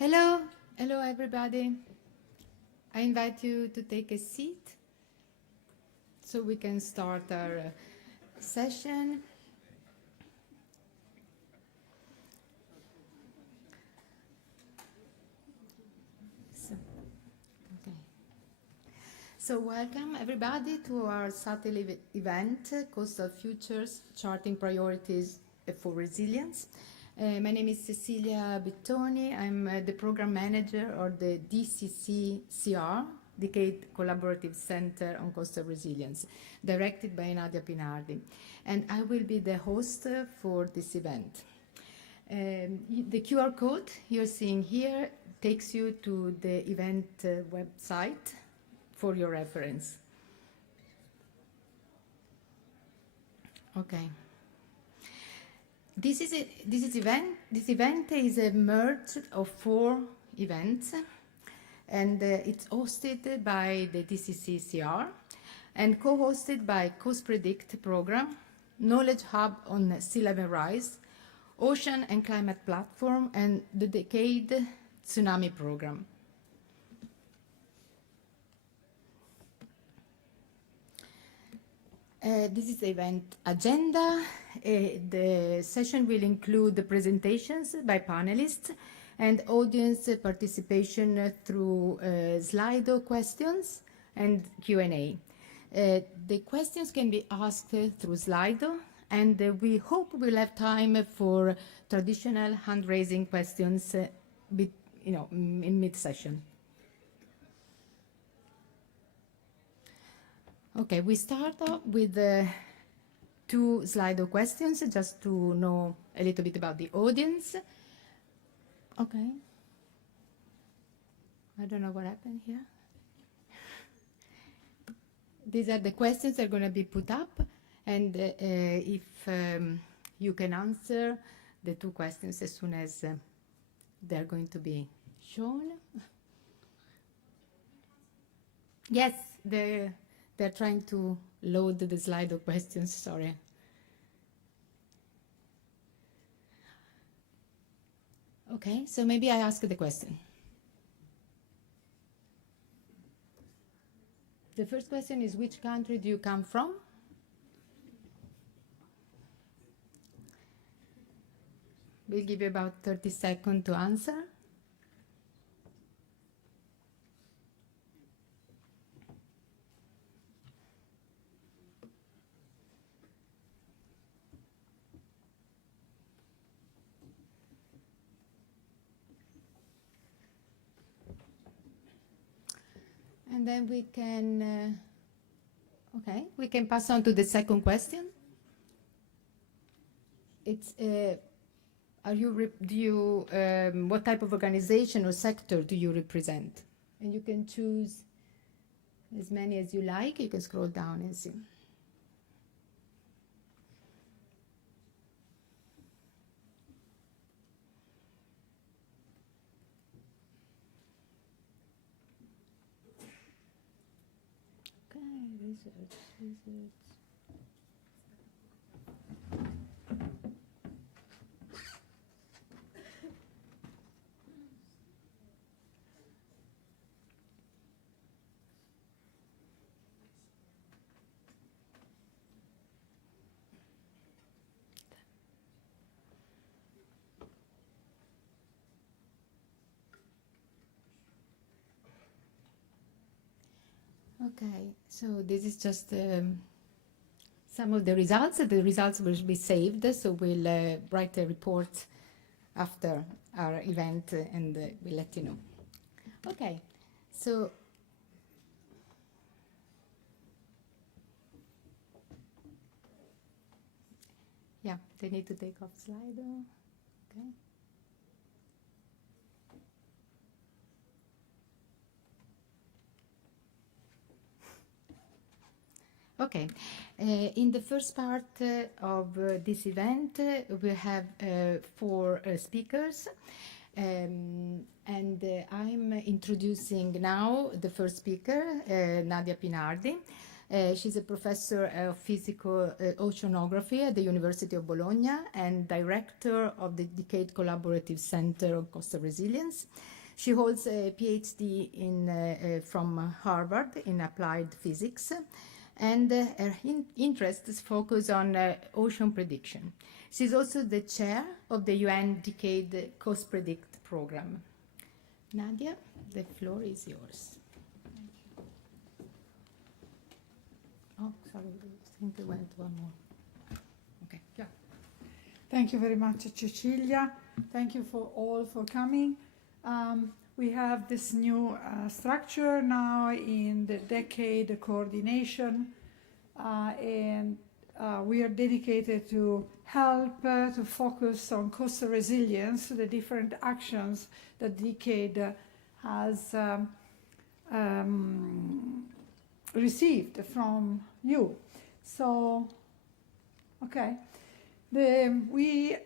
Hello, hello everybody. I invite you to take a seat so we can start our session. So welcome everybody to our satellite event, Coastal Futures, Charting Priorities for Resilience. My name is Cecilia Bittoni. I'm the program manager of the DCC-CR, Decade Collaborative Center on Coastal Resilience, directed by Nadia Pinardi. And I will be the host for this event. The QR code you're seeing here takes you to the event website for your reference. Okay. This event is a merge of 4 events, and it's hosted by the DCC-CR and co-hosted by CoastPredict program, Knowledge Hub on Sea Level Rise, Ocean and Climate Platform, and the Decade Tsunami program. This is the event agenda. The session will include the presentations by panelists and audience participation through Slido questions and Q&A. The questions can be asked through Slido, and we hope we'll have time for traditional hand-raising questions in mid-session. Okay, we start off with 2 Slido questions, just to know a little bit about the audience. Okay. I don't know what happened here. These are the questions that are going to be put up, and if you can answer the 2 questions as soon as they're going to be shown. Yes, they're trying to load the Slido questions, sorry. Okay, so maybe I ask the question. The first question is, which country do you come from? We'll give you about 30 seconds to answer. And then we can, we can pass on to the second question. It's, what type of organization or sector do you represent? And you can choose as many as you like. You can scroll down and see. Research. Okay, so this is just some of the results. The results will be saved, so we'll write a report after our event and we'll let you know. Okay, so yeah, they need to take off Slido. Okay. Okay, in the first part of this event, we have 4 speakers, and I'm introducing now the first speaker, Nadia Pinardi. She's a professor of physical oceanography at the University of Bologna and director of the Decade Collaborative Center of Coastal Resilience. She holds a PhD from Harvard in applied physics, and her interests focus on ocean prediction. She's also the chair of the UN Decade CoastPredict program. Nadia, the floor is yours. Oh, sorry, I think we went one more. Okay, yeah. Thank you very much, Cecilia. Thank you for coming. We have this new structure now in the decade coordination, and we are dedicated to help to focus on coastal resilience, the different actions that decade has received from you. So, okay, we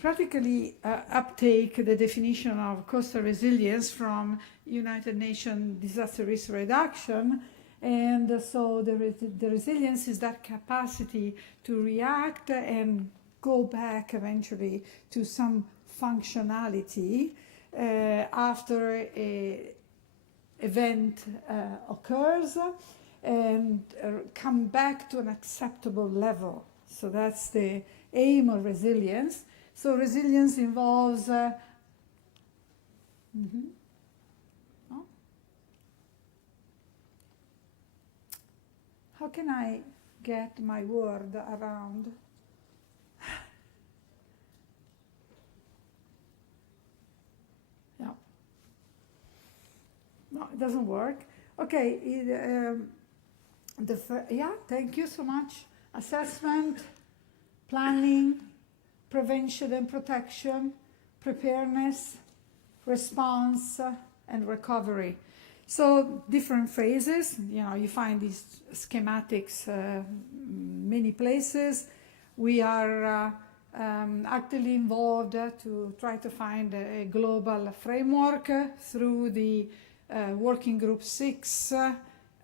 practically uptake the definition of coastal resilience from United Nations Disaster Risk Reduction, and so the resilience is that capacity to react and go back eventually to some functionality after an event occurs and come back to an acceptable level. So that's the aim of resilience. So resilience involves oh? How can I get my word around? No, it doesn't work. Okay, yeah, thank you so much. Assessment, planning, prevention and protection, preparedness, response, and recovery. So different phases, you find these schematics many places. We are actively involved to try to find a global framework through the Working Group 6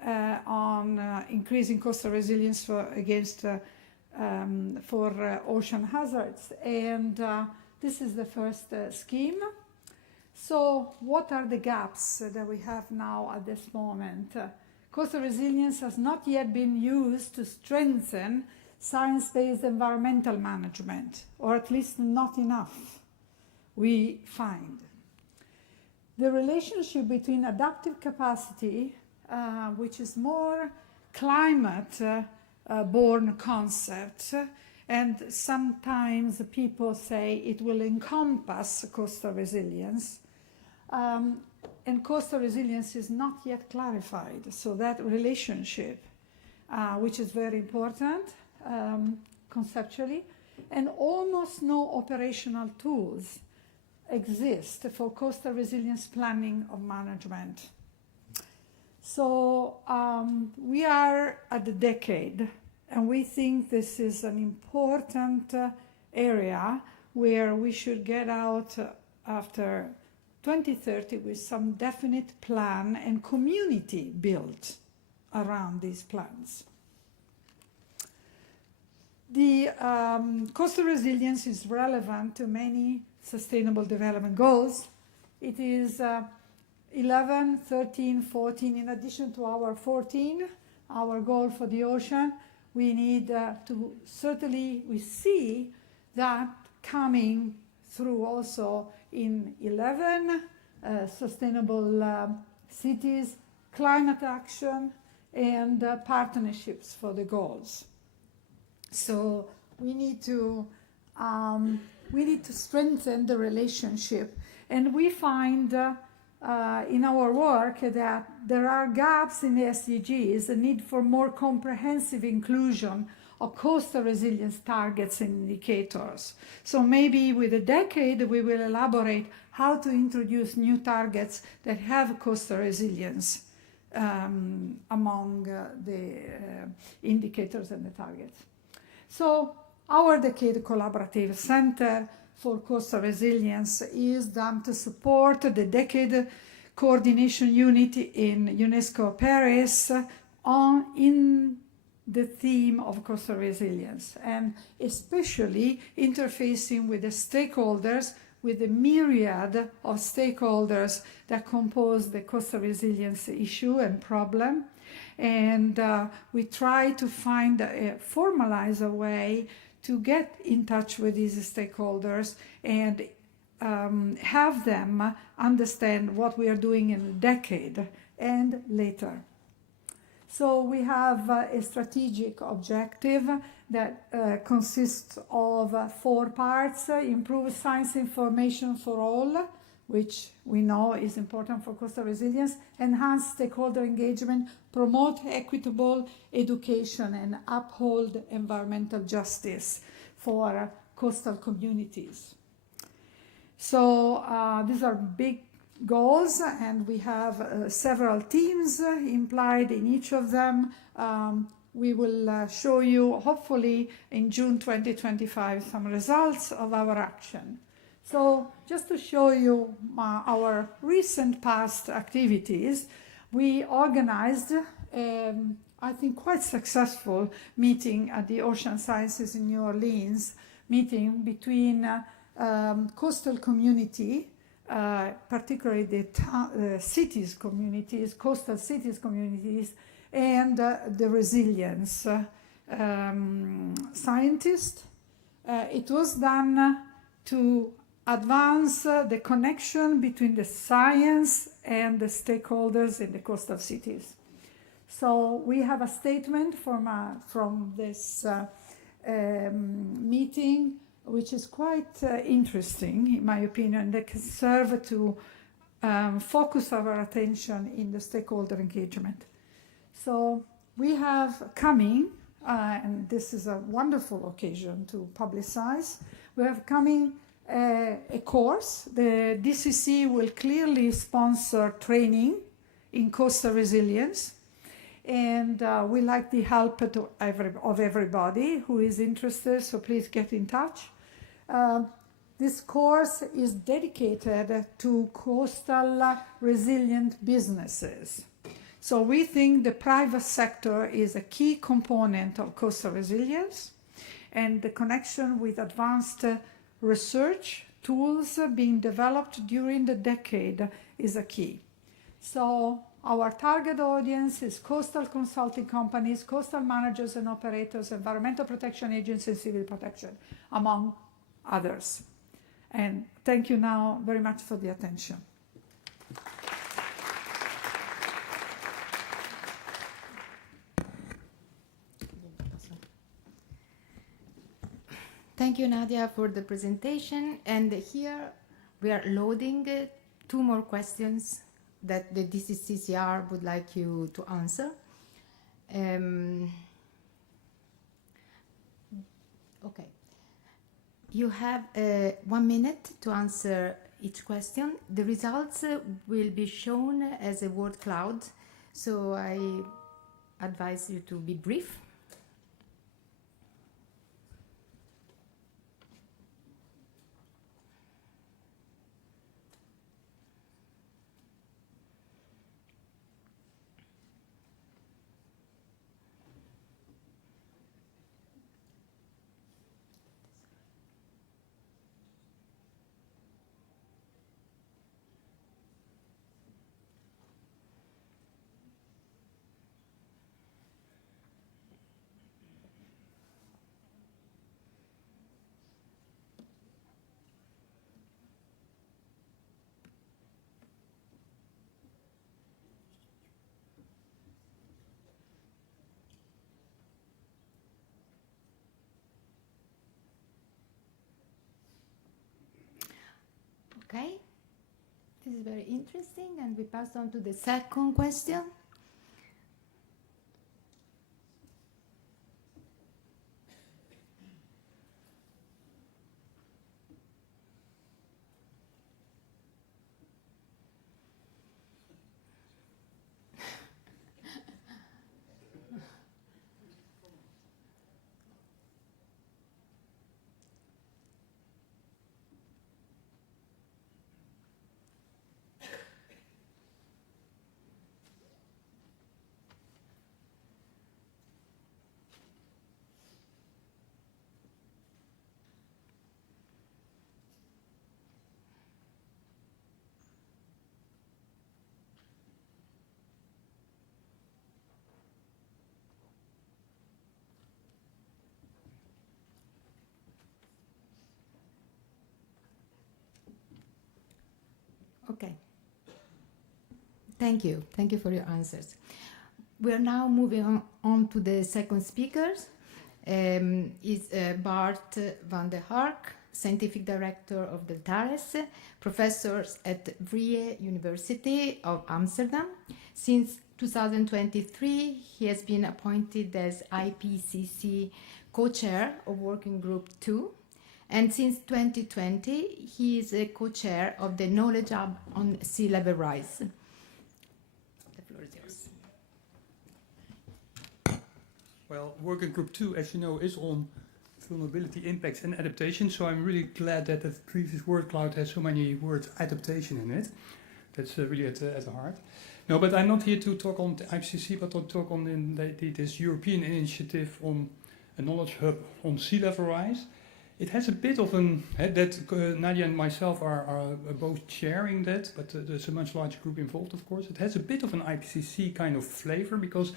on increasing coastal resilience for ocean hazards. And this is the first scheme. So what are the gaps that we have now at this moment? Coastal resilience has not yet been used to strengthen science-based environmental management, or at least not enough, we find. The relationship between adaptive capacity, which is more climate-born concept, and sometimes people say it will encompass coastal resilience, and coastal resilience is not yet clarified. So that relationship, which is very important conceptually, and almost no operational tools exist for coastal resilience planning or management. So we are at the decade, and we think this is an important area where we should get out after 2030 with some definite plan and community built around these plans. The coastal resilience is relevant to many Sustainable Development Goals. It is 11, 13, 14, in addition to our 14, our goal for the ocean. We need to certainly, we see that coming through also in 11, sustainable cities, climate action, and partnerships for the goals. So we need to strengthen the relationship, and we find in our work that there are gaps in the SDGs, a need for more comprehensive inclusion of coastal resilience targets and indicators. So maybe with a decade we will elaborate how to introduce new targets that have coastal resilience among the indicators and the targets. So our Decade Collaborative Center for Coastal Resilience is done to support the Decade Coordination Unit in UNESCO Paris in the theme of coastal resilience, and especially interfacing with the stakeholders, with the myriad of stakeholders that compose the coastal resilience issue and problem. And we try to formalize a way to get in touch with these stakeholders and have them understand what we are doing in a decade and later. So we have a strategic objective that consists of 4 parts: improve science information for all, which we know is important for coastal resilience, enhance stakeholder engagement, promote equitable education, and uphold environmental justice for coastal communities. So these are big goals, and we have several teams implied in each of them. We will show you, hopefully in June 2025, some results of our action. So just to show you our recent past activities, we organized, I think, quite successful meeting at the Ocean Sciences in New Orleans, meeting between coastal community, particularly the cities communities, coastal cities communities, and the resilience scientists. It was done to advance the connection between the science and the stakeholders in the coastal cities. So we have a statement from this meeting, which is quite interesting, in my opinion, that can serve to focus our attention in the stakeholder engagement. So we have coming, and this is a wonderful occasion to publicize, we have coming a course. The DCC will clearly sponsor training in coastal resilience, and we like the help of everybody who is interested, so please get in touch. This course is dedicated to coastal resilient businesses. So we think the private sector is a key component of coastal resilience, and the connection with advanced research tools being developed during the decade is a key. So our target audience is coastal consulting companies, coastal managers and operators, environmental protection agencies, and civil protection, among others. And thank you now very much for the attention. Thank you, Nadia, for the presentation. And here we are loading 2 more questions that the DCCCR would like you to answer. Okay. You have 1 minute to answer each question. The results will be shown as a word cloud, so I advise you to be brief. Okay, this is very interesting, and we pass on to the second question. Okay. Thank you. Thank you for your answers. We are now moving on to the second speaker. Is Bart van der Hark, Scientific Director of the TARES, Professor at Vrije University of Amsterdam. Since 2023, he has been appointed as IPCC co-chair of Working Group 2. And since 2020, he is a co-chair of the Knowledge Hub on Sea Level Rise. The floor is yours. Well, Working Group 2, as you know, is on vulnerability, impacts and adaptation. So I'm really glad that the previous word cloud has so many words adaptation in it. That's really at the heart. No, but I'm not here to talk on the IPCC, but to talk on this European initiative on a knowledge hub on sea level rise. It has a bit of Nadia and myself are both sharing that, but there's a much larger group involved, of course. It has a bit of an IPCC kind of flavor because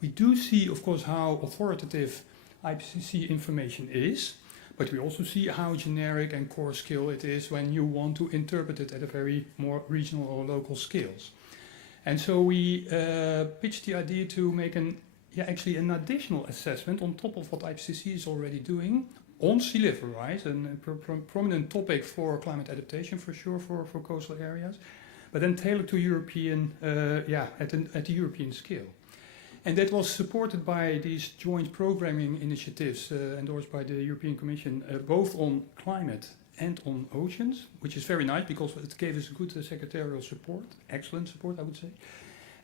we do see, of course, how authoritative IPCC information is, but we also see how generic and core scale it is when you want to interpret it at a very more regional or local scales. And so we pitched the idea to make an additional assessment on top of what IPCC is already doing on sea level rise, and a prominent topic for climate adaptation for sure for coastal areas, but then tailored to European, at the European scale. And that was supported by these joint programming initiatives endorsed by the European Commission, both on climate and on oceans, which is very nice because it gave us good secretarial support, excellent support, I would say.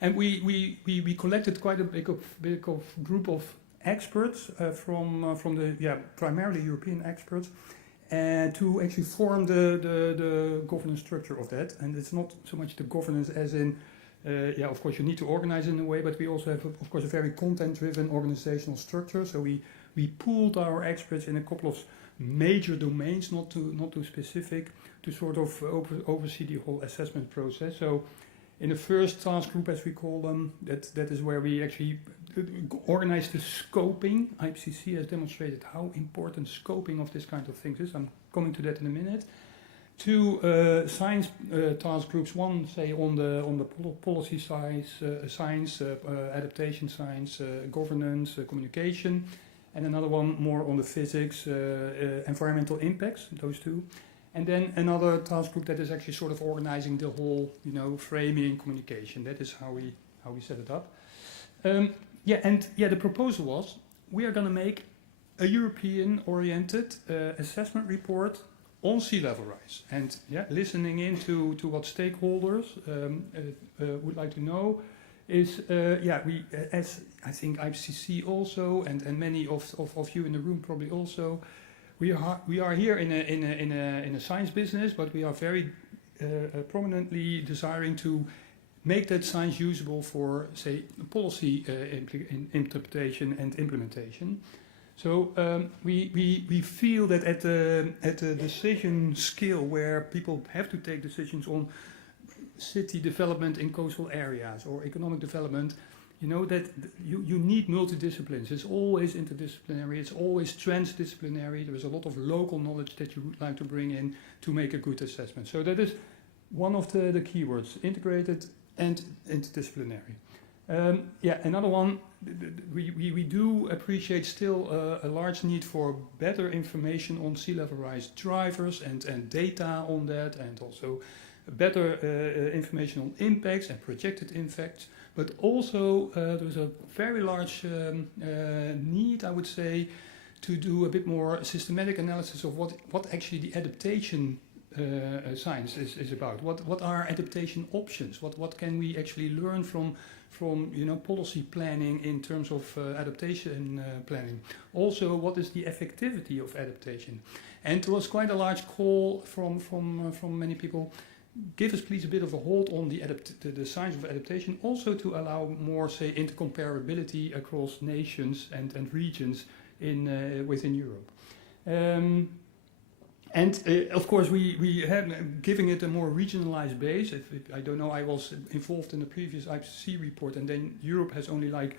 And we collected quite a big group of experts from the primarily European experts to actually form the governance structure of that. And it's not so much the governance as in of course you need to organize in a way, but we also have of course a very content-driven organizational structure. So we pooled our experts in a couple of major domains, not too specific, to sort of oversee the whole assessment process. So in the first task group, as we call them, that is where we actually organize the scoping. IPCC has demonstrated how important scoping of this kind of things is. I'm coming to that in a minute. Two science task groups, one say on the policy science, adaptation science, governance, communication, and another one more on the physics, environmental impacts, those two. And then another task group that is actually sort of organizing the whole, framing, communication. That is how we set it up. The proposal was we are going to make a European-oriented assessment report on sea level rise, and listening into what stakeholders would like to know is we, as I think IPCC also, and many of you in the room probably also, we are here in a science business, but we are very prominently desiring to make that science usable for, say, policy interpretation and implementation. So we feel that at the decision scale where people have to take decisions on city development in coastal areas or economic development, that you need multidisciplines. It's always interdisciplinary, it's always transdisciplinary. There is a lot of local knowledge that you would like to bring in to make a good assessment. So that is one of the keywords, integrated and interdisciplinary. Another one, we do appreciate still a large need for better information on sea level rise drivers and data on that, and also better information on impacts and projected impacts. But also there's a very large need, I would say, to do a bit more systematic analysis of what actually the adaptation science is about. What are adaptation options? What can we actually learn from policy planning in terms of adaptation planning? Also, what is the effectivity of adaptation? And there was quite a large call from many people. Give us please a bit of a hold on the science of adaptation, also to allow more, say, intercomparability across nations and regions within Europe. Of course, we have giving it a more regionalized base. I don't know, I was involved in the previous IPCC report, and then Europe has only like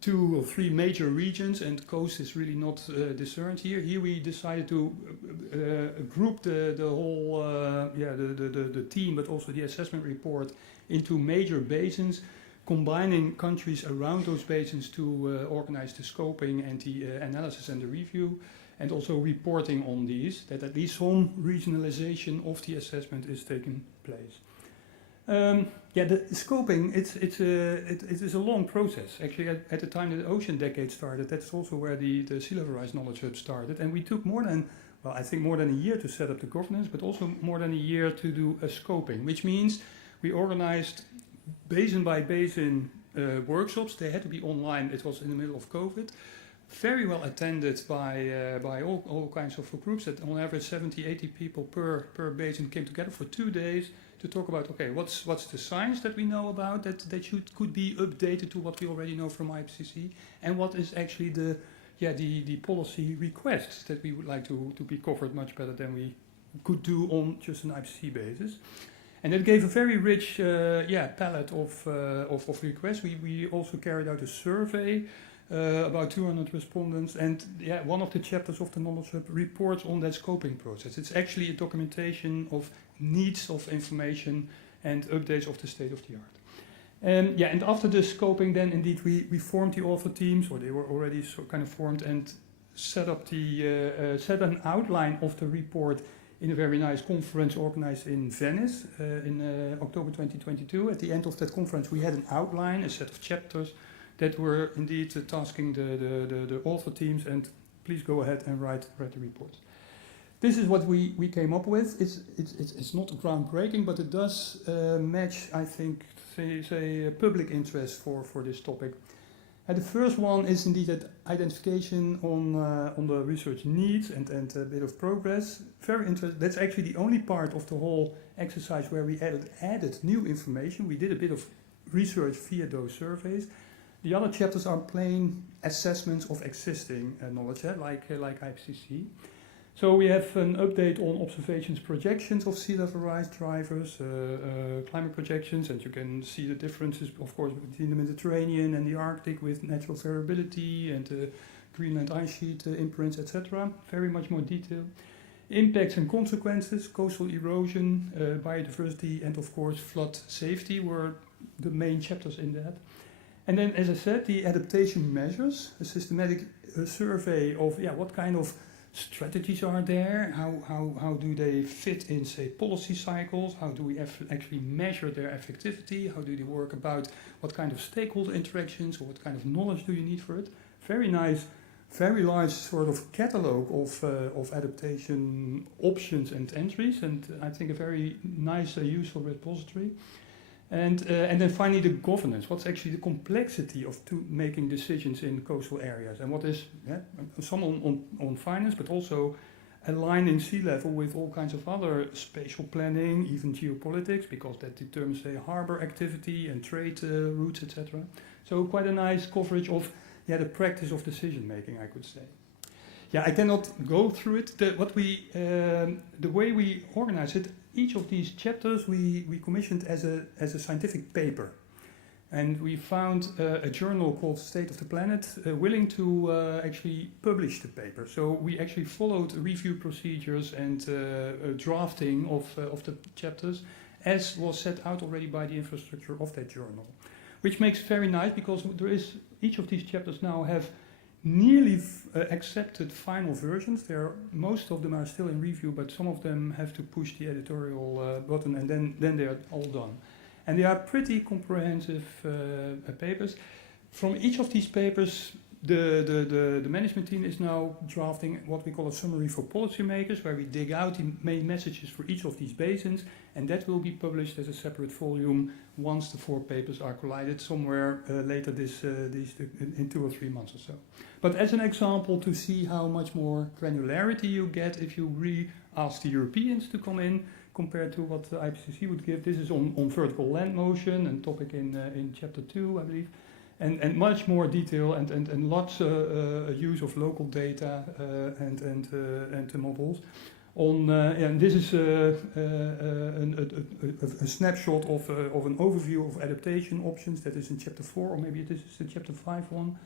2 or 3 major regions, and coast is really not discerned here. Here we decided to group the whole, the team, but also the assessment report into major basins, combining countries around those basins to organize the scoping and the analysis and the review, and also reporting on these, that at least some regionalization of the assessment is taking place. The scoping, it is a long process. Actually, at the time that the Ocean Decade started, that's also where the Sea Level Rise Knowledge Hub started. And we took more than a year to set up the governance, but also more than a year to do a scoping, which means we organized basin by basin workshops. They had to be online. It was in the middle of COVID. Very well attended by all kinds of groups. That on average 70, 80 people per basin came together for 2 days to talk about, okay, what's the science that we know about that could be updated to what we already know from IPCC, and what is actually the policy requests that we would like to be covered much better than we could do on just an IPCC basis. And that gave a very rich palette of requests. We also carried out a survey, about 200 respondents, and one of the chapters of the Knowledge Hub reports on that scoping process. It's actually a documentation of needs of information and updates of the state of the art. And after the scoping, then indeed we formed the author teams, or they were already kind of formed, and set an outline of the report in a very nice conference organized in Venice in October 2022. At the end of that conference, we had an outline, a set of chapters that were indeed tasking the author teams, and please go ahead and write the reports. This is what we came up with. It's not groundbreaking, but it does match, I think, say public interest for this topic. And the first one is indeed that identification on the research needs and a bit of progress. Very interesting. That's actually the only part of the whole exercise where we added new information. We did a bit of research via those surveys. The other chapters are plain assessments of existing knowledge, like IPCC. So we have an update on observations, projections of sea level rise drivers, climate projections, and you can see the differences, of course, between the Mediterranean and the Arctic with natural variability and Greenland ice sheet imprints, etc. Very much more detail. Impacts and consequences, coastal erosion, biodiversity, and of course flood safety were the main chapters in that. And then, as I said, the adaptation measures, a systematic survey of what kind of strategies are there, how do they fit in, say, policy cycles, how do we actually measure their effectivity, how do they work about what kind of stakeholder interactions or what kind of knowledge do you need for it. Very nice, very large sort of catalogue of adaptation options and entries, and I think a very nice, useful repository. And then finally the governance. What's actually the complexity of making decisions in coastal areas, and what is some on finance, but also aligning sea level with all kinds of other spatial planning, even geopolitics, because that determines, say, harbor activity and trade routes, etc. So quite a nice coverage of the practice of decision making, I could say. I cannot go through it. The way we organize it, each of these chapters we commissioned as a scientific paper, and we found a journal called State of the Planet willing to actually publish the paper. So we actually followed review procedures and drafting of the chapters as was set out already by the infrastructure of that journal, which makes very nice because each of these chapters now have nearly accepted final versions. Most of them are still in review, but some of them have to push the editorial button, and then they are all done. And they are pretty comprehensive papers. From each of these papers, the management team is now drafting what we call a summary for policymakers, where we dig out the main messages for each of these basins, and that will be published as a separate volume once the 4 papers are collided somewhere later in 2 or 3 months or so. But as an example, to see how much more granularity you get if you really ask the Europeans to come in compared to what the IPCC would give. This is on vertical land motion, and topic in chapter 2, I believe. And much more detail and lots use of local data and models. And this is a snapshot of an overview of adaptation options that is in chapter 4, or maybe this is the chapter 5 one,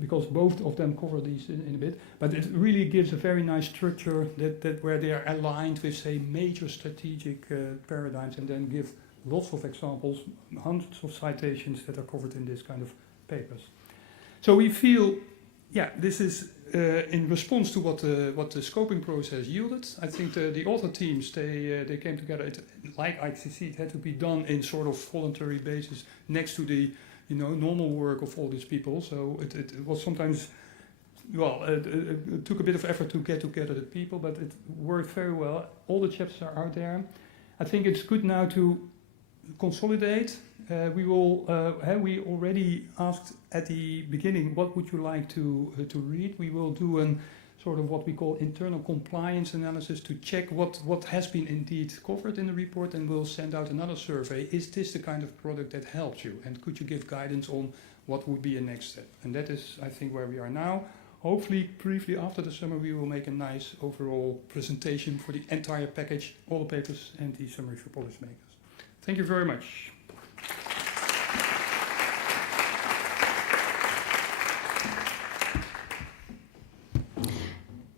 because both of them cover these in a bit. But it really gives a very nice structure that where they are aligned with, say, major strategic paradigms, and then give lots of examples, hundreds of citations that are covered in this kind of papers. So we feel, this is in response to what the scoping process yielded. I think the author teams, they came together. Like ICC, it had to be done in sort of voluntary basis next to the normal work of all these people. So it was sometimes, it took a bit of effort to get together the people, but it worked very well. All the chapters are out there. I think it's good now to consolidate. We already asked at the beginning, what would you like to read? We will do an sort of what we call internal compliance analysis to check what has been indeed covered in the report, and we'll send out another survey. Is this the kind of product that helps you? And could you give guidance on what would be a next step? And that is, I think, where we are now. Hopefully, briefly after the summer, we will make a nice overall presentation for the entire package, all the papers and the summary for policymakers. Thank you very much.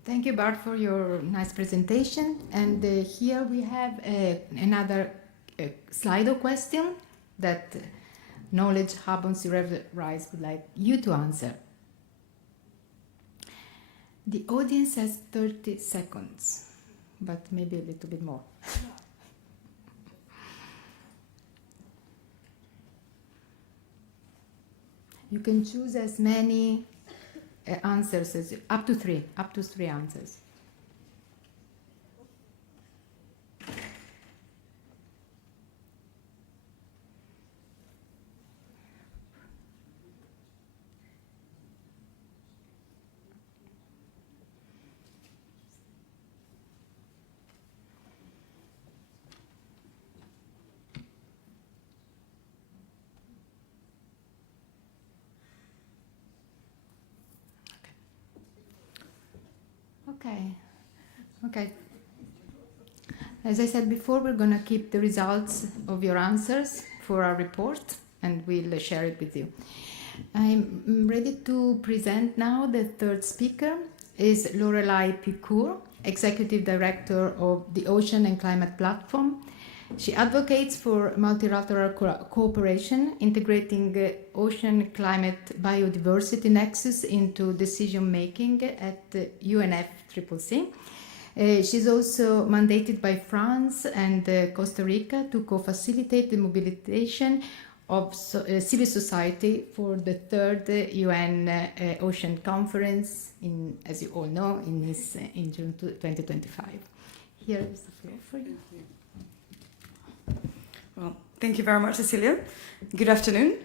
Thank you, Bart, for your nice presentation. And here we have another Slido question that Knowledge Hub on Sea Level Rise would like you to answer. The audience has 30 seconds, but maybe a little bit more. You can choose as many answers as up to three answers. Okay. As I said before, we're going to keep the results of your answers for our report, and we'll share it with you. I'm ready to present now the third speaker, is Lorelei Picour, Executive Director of the Ocean and Climate Platform. She advocates for multilateral cooperation, integrating ocean climate biodiversity nexus into decision-making at the UNFCCC. She's also mandated by France and Costa Rica to co-facilitate the mobilization of civil society for the third UN Ocean Conference, as you all know, in June 2025. Here is the floor for you. Well, thank you very much, Cecilia. Good afternoon.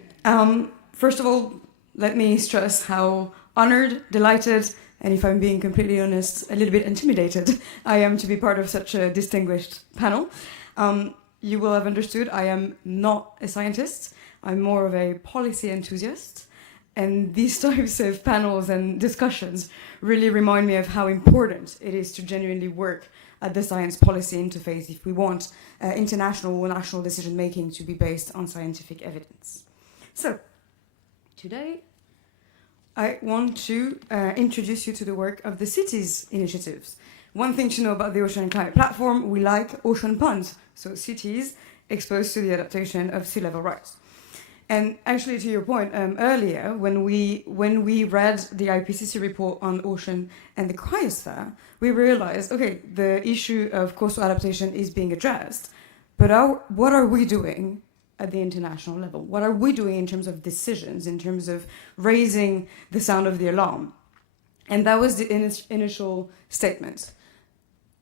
First of all, let me stress how honored, delighted, and if I'm being completely honest, a little bit intimidated I am to be part of such a distinguished panel. You will have understood I am not a scientist. I'm more of a policy enthusiast. And these types of panels and discussions really remind me of how important it is to genuinely work at the science policy interface if we want international or national decision-making to be based on scientific evidence. So, today I want to introduce you to the work of the cities initiatives. One thing to know about the Ocean and Climate Platform, we like ocean ponds, so cities exposed to the adaptation of sea level rise. And actually, to your point earlier, when we read the IPCC report on ocean and the cryosphere, we realized, okay, the issue of coastal adaptation is being addressed, but what are we doing at the international level? What are we doing in terms of decisions, in terms of raising the sound of the alarm? And that was the initial statement.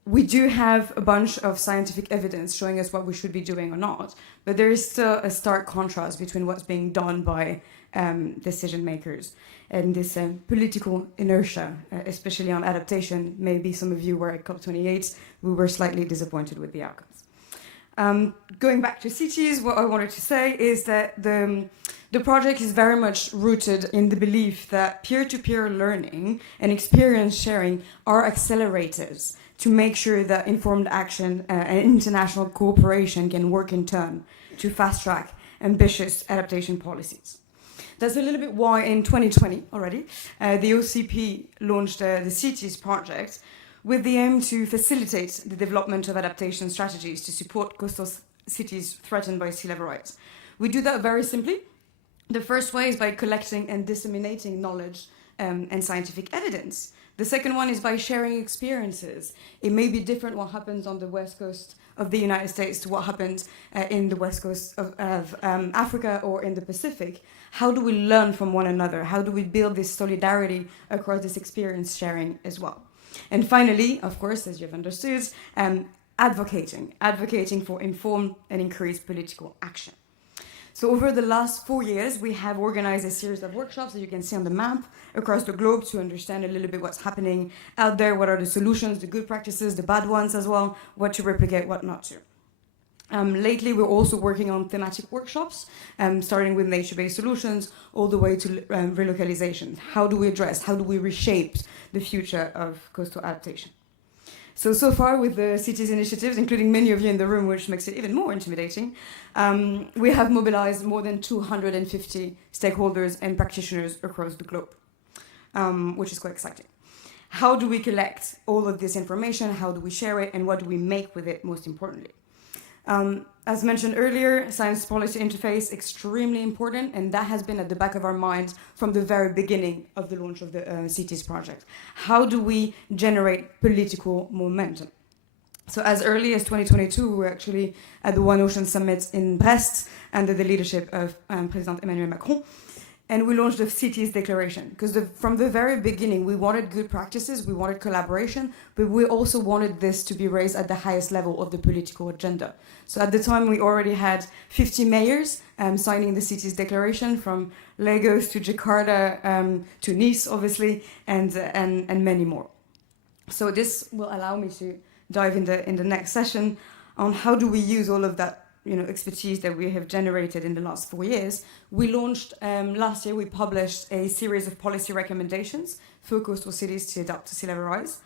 We do have a bunch of scientific evidence showing us what we should be doing or not, but there is still a stark contrast between what's being done by decision makers and this political inertia, especially on adaptation. Maybe some of you were at COP28. We were slightly disappointed with the outcomes. Going back to cities, what I wanted to say is that the project is very much rooted in the belief that peer-to-peer learning and experience sharing are accelerators to make sure that informed action and international cooperation can work in turn to fast-track ambitious adaptation policies. That's a little bit why in 2020 already, the OCP launched the Cities project with the aim to facilitate the development of adaptation strategies to support coastal cities threatened by sea level rise. We do that very simply. The first way is by collecting and disseminating knowledge and scientific evidence. The second one is by sharing experiences. It may be different what happens on the west coast of the United States to what happens in the west coast of Africa or in the Pacific. How do we learn from one another? How do we build this solidarity across this experience sharing as well? And finally, of course, as you've understood, advocating for informed and increased political action. So over the last 4 years, we have organized a series of workshops that you can see on the map across the globe to understand a little bit what's happening out there, what are the solutions, the good practices, the bad ones as well, what to replicate, what not to. Lately, we're also working on thematic workshops, starting with nature-based solutions all the way to relocalization. How do we address, how do we reshape the future of coastal adaptation? So far with the cities initiatives, including many of you in the room, which makes it even more intimidating, we have mobilized more than 250 stakeholders and practitioners across the globe, which is quite exciting. How do we collect all of this information? How do we share it? And what do we make with it, most importantly? As mentioned earlier, science policy interface, extremely important, and that has been at the back of our minds from the very beginning of the launch of the Cities project. How do we generate political momentum? So as early as 2022, we were actually at the One Ocean Summit in Brest under the leadership of President Emmanuel Macron. And we launched the Cities Declaration because from the very beginning, we wanted good practices, we wanted collaboration, but we also wanted this to be raised at the highest level of the political agenda. So at the time, we already had 50 mayors signing the Cities Declaration from Lagos to Jakarta to Nice, obviously, and many more. So this will allow me to dive in the next session on how do we use all of that expertise that we have generated in the last 4 years. We launched, last year, we published a series of policy recommendations for coastal cities to adapt to sea level rise.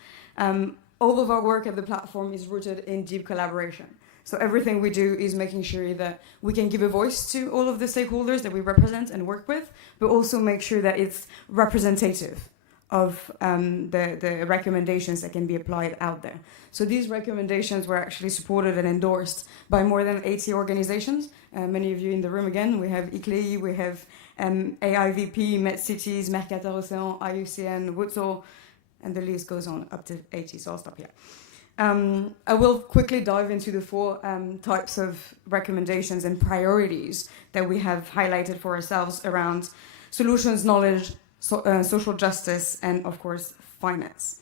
All of our work at the platform is rooted in deep collaboration. So everything we do is making sure that we can give a voice to all of the stakeholders that we represent and work with, but also make sure that it's representative of the recommendations that can be applied out there. So these recommendations were actually supported and endorsed by more than 80 organizations. Many of you in the room again, we have ICLEI, we have AIVP, MetCities, Mercator Océan, IUCN, WUTSO, and the list goes on up to 80, so I'll stop here. I will quickly dive into the 4 types of recommendations and priorities that we have highlighted for ourselves around solutions, knowledge, social justice, and of course, finance.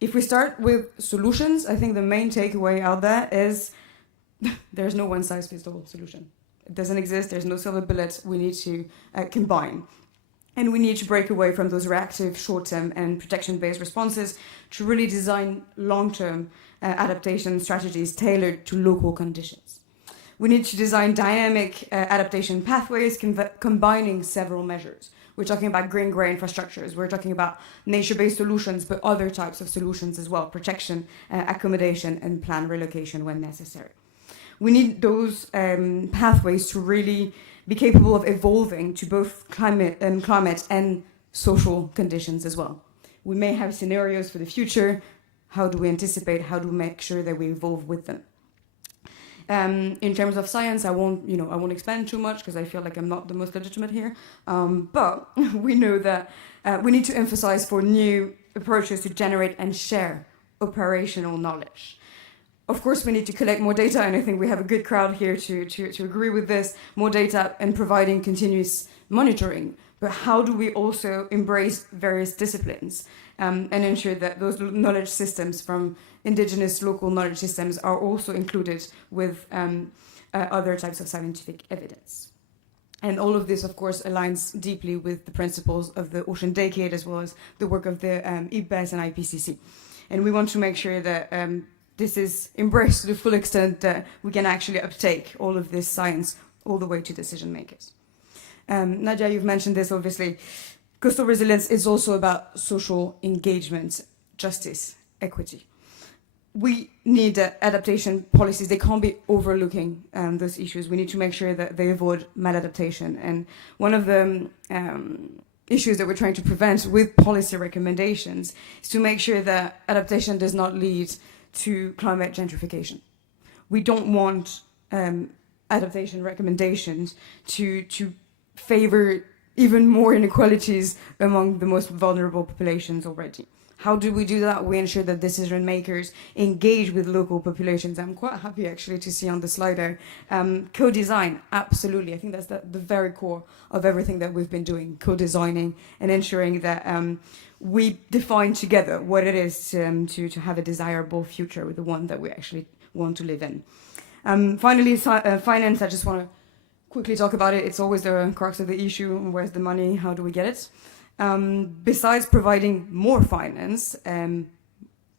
If we start with solutions, I think the main takeaway out there is there's no one-size-fits-all solution. It doesn't exist, there's no silver bullet. We need to combine. And we need to break away from those reactive, short-term, and protection-based responses to really design long-term adaptation strategies tailored to local conditions. We need to design dynamic adaptation pathways combining several measures. We're talking about green-grey infrastructures. We're talking about nature-based solutions, but other types of solutions as well, protection, accommodation, and planned relocation when necessary. We need those pathways to really be capable of evolving to both climate and social conditions as well. We may have scenarios for the future. How do we anticipate? How do we make sure that we evolve with them? In terms of science, I won't expand too much because I feel like I'm not the most legitimate here. But we know that we need to emphasize for new approaches to generate and share operational knowledge. Of course, we need to collect more data, and I think we have a good crowd here to agree with this, more data and providing continuous monitoring. But how do we also embrace various disciplines and ensure that those knowledge systems from indigenous local knowledge systems are also included with other types of scientific evidence? And all of this, of course, aligns deeply with the principles of the Ocean Decade as well as the work of the IPBES and IPCC. And we want to make sure that this is embraced to the full extent that we can actually uptake all of this science all the way to decision makers. Nadia, you've mentioned this, obviously. Coastal resilience is also about social engagement, justice, equity. we need adaptation policies. They can't be overlooking those issues. We need to make sure that they avoid maladaptation. And one of the issues that we're trying to prevent with policy recommendations is to make sure that adaptation does not lead to climate gentrification. We don't want adaptation recommendations to favor even more inequalities among the most vulnerable populations already. How do we do that? We ensure that decision makers engage with local populations. I'm quite happy actually to see on the slide there, co-design, absolutely. I think that's the very core of everything that we've been doing, co-designing and ensuring that we define together what it is to have a desirable future with the one that we actually want to live in. Finally, finance, I just want to quickly talk about it. It's always the crux of the issue. Where's the money? How do we get it? Besides providing more finance,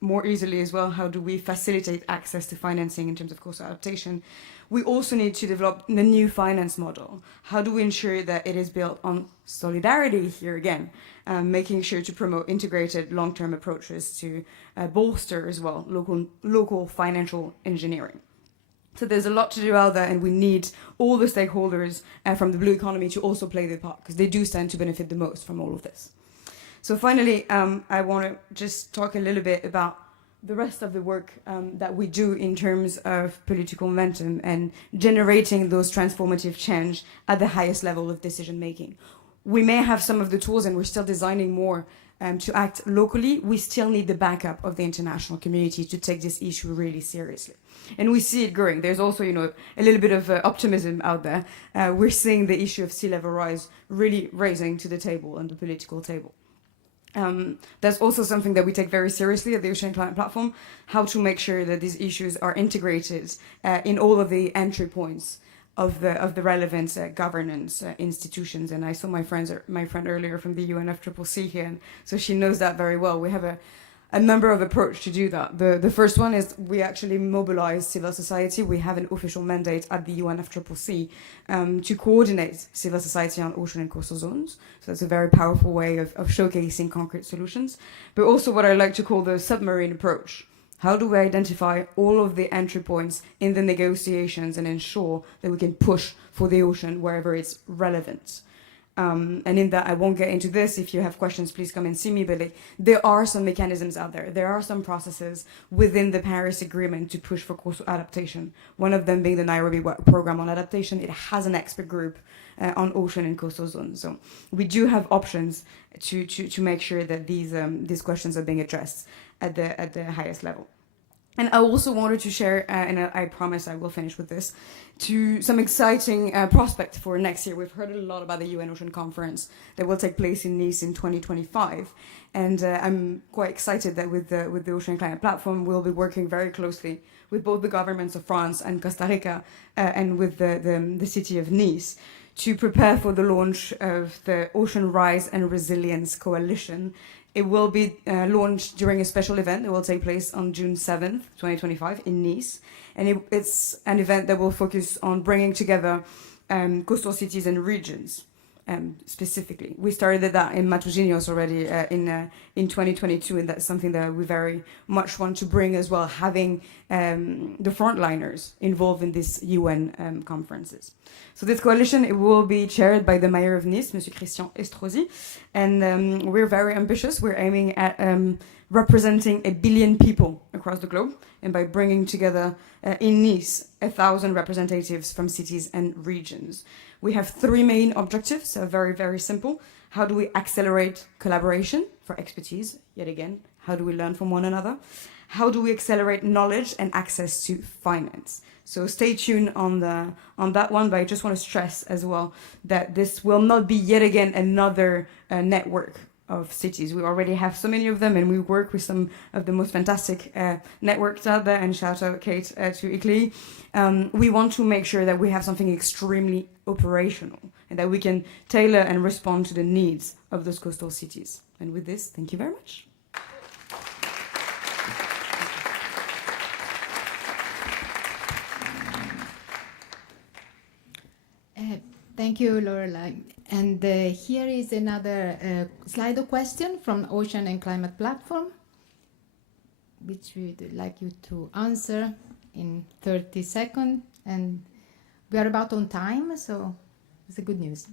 more easily as well, how do we facilitate access to financing in terms of coastal adaptation? We also need to develop a new finance model. How do we ensure that it is built on solidarity here again, making sure to promote integrated long-term approaches to bolster as well local financial engineering? So there's a lot to do out there, and we need all the stakeholders from the blue economy to also play their part, because they do stand to benefit the most from all of this. So finally, I want to just talk a little bit about the rest of the work that we do in terms of political momentum and generating those transformative change at the highest level of decision making. We may have some of the tools, and we're still designing more to act locally. We still need the backup of the international community to take this issue really seriously. And we see it growing. There's also, a little bit of optimism out there. We're seeing the issue of sea level rise really raising to the table, on the political table. That's also something that we take very seriously at the Ocean Climate Platform, how to make sure that these issues are integrated in all of the entry points of the relevant governance institutions. And I saw my friend earlier from the UNFCCC here, and so she knows that very well. We have a number of approaches to do that. The first one is we actually mobilize civil society. We have an official mandate at the UNFCCC to coordinate civil society on ocean and coastal zones. So that's a very powerful way of showcasing concrete solutions. But also what I like to call the submarine approach. How do we identify all of the entry points in the negotiations and ensure that we can push for the ocean wherever it's relevant? And in that, I won't get into this. If you have questions, please come and see me. But there are some mechanisms out there. There are some processes within the Paris Agreement to push for coastal adaptation. One of them being the Nairobi Work Program on Adaptation. It has an expert group on ocean and coastal zones. So we do have options to make sure that these questions are being addressed at the highest level. And I also wanted to share, and I promise I will finish with this, to some exciting prospects for next year. We've heard a lot about the UN Ocean Conference that will take place in Nice in 2025. And I'm quite excited that with the Ocean Climate Platform, we'll be working very closely with both the governments of France and Costa Rica and with the city of Nice to prepare for the launch of the Ocean Rise and Resilience Coalition. It will be launched during a special event that will take place on June 7th, 2025 in Nice. And it's an event that will focus on bringing together coastal cities and regions specifically. We started that in Matosinhos already in 2022, and that's something that we very much want to bring as well, having the frontliners involved in these UN conferences. So this coalition, it will be chaired by the mayor of Nice, Monsieur Christian Estrosi, and we're very ambitious. We're aiming at representing 1 billion people across the globe, and by bringing together in Nice 1,000 representatives from cities and regions. We have 3 main objectives, very, very simple. How do we accelerate collaboration for expertise? Yet again, how do we learn from one another? How do we accelerate knowledge and access to finance? So stay tuned on that one, but I just want to stress as well that this will not be yet again another network of cities. We already have so many of them, and we work with some of the most fantastic networks out there, and shout out Kate to ICLEI. We want to make sure that we have something extremely operational and that we can tailor and respond to the needs of those coastal cities. And with this, thank you very much. Thank you, Lorelai. And here is another Slido question from Ocean and Climate Platform. which we would like you to answer in 30 seconds. And we are about on time, so it's a good news.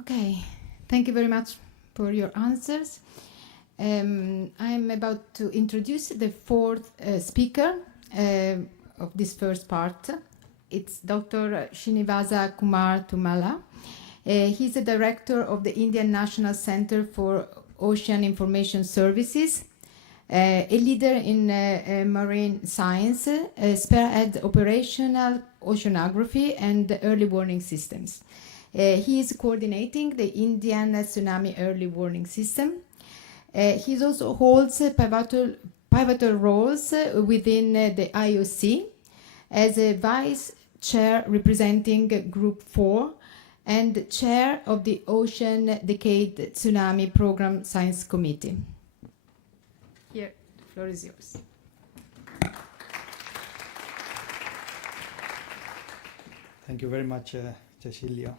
Okay, thank you very much for your answers. I'm about to introduce the fourth speaker of this first part. It's Dr. Srinivasa Kumar Tumala. He's the director of the Indian National Center for Ocean Information Services, a leader in marine science, spearhead operational oceanography and early warning systems. He is coordinating the Indian Tsunami Early Warning System. He also holds pivotal roles within the IOC as a vice chair representing Group 4 and chair of the Ocean Decade Tsunami Program Science Committee. Here, the floor is yours. Thank you very much, Cecilia.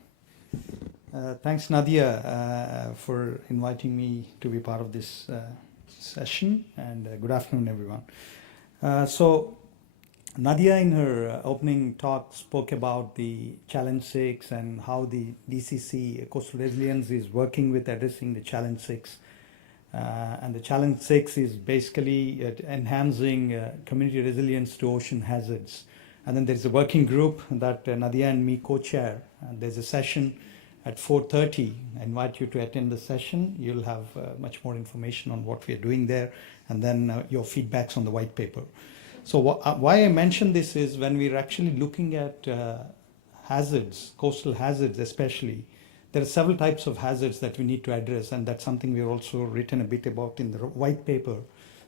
Thanks, Nadia, for inviting me to be part of this session, and good afternoon, everyone. So, Nadia, in her opening talk, spoke about the Challenge 6 and how the DCC Coastal Resilience is working with addressing the Challenge 6. And the Challenge 6 is basically enhancing community resilience to ocean hazards. And then there's a working group that Nadia and me co-chair. And there's a session at 4:30. I invite you to attend the session. You'll have much more information on what we're doing there, and then your feedbacks on the white paper. So why I mention this is when we're actually looking at hazards, coastal hazards especially, there are several types of hazards that we need to address, and that's something we've also written a bit about in the white paper.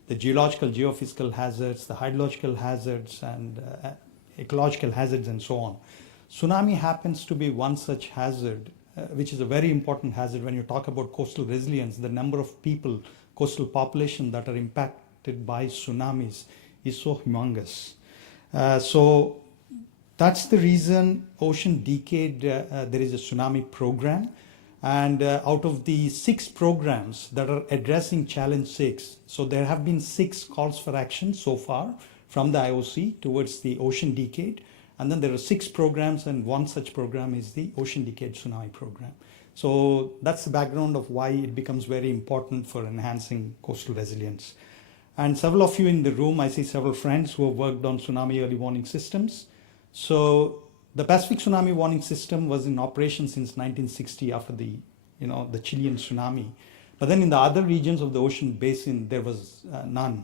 The geological, geophysical hazards, the hydrological hazards, and ecological hazards, and so on. Tsunami happens to be one such hazard, which is a very important hazard when you talk about coastal resilience. The number of people, coastal population that are impacted by tsunamis is so humongous. So that's the reason Ocean Decade, there is a tsunami program. And out of the 6 programs that are addressing Challenge 6, so there have been 6 calls for action so far from the IOC towards the Ocean Decade. And then there are 6 programs, and one such program is the Ocean Decade Tsunami Program. So that's the background of why it becomes very important for enhancing coastal resilience. And several of you in the room, I see several friends who have worked on tsunami early warning systems. So the Pacific Tsunami Warning System was in operation since 1960 after the Chilean tsunami. But then in the other regions of the ocean basin, there was none.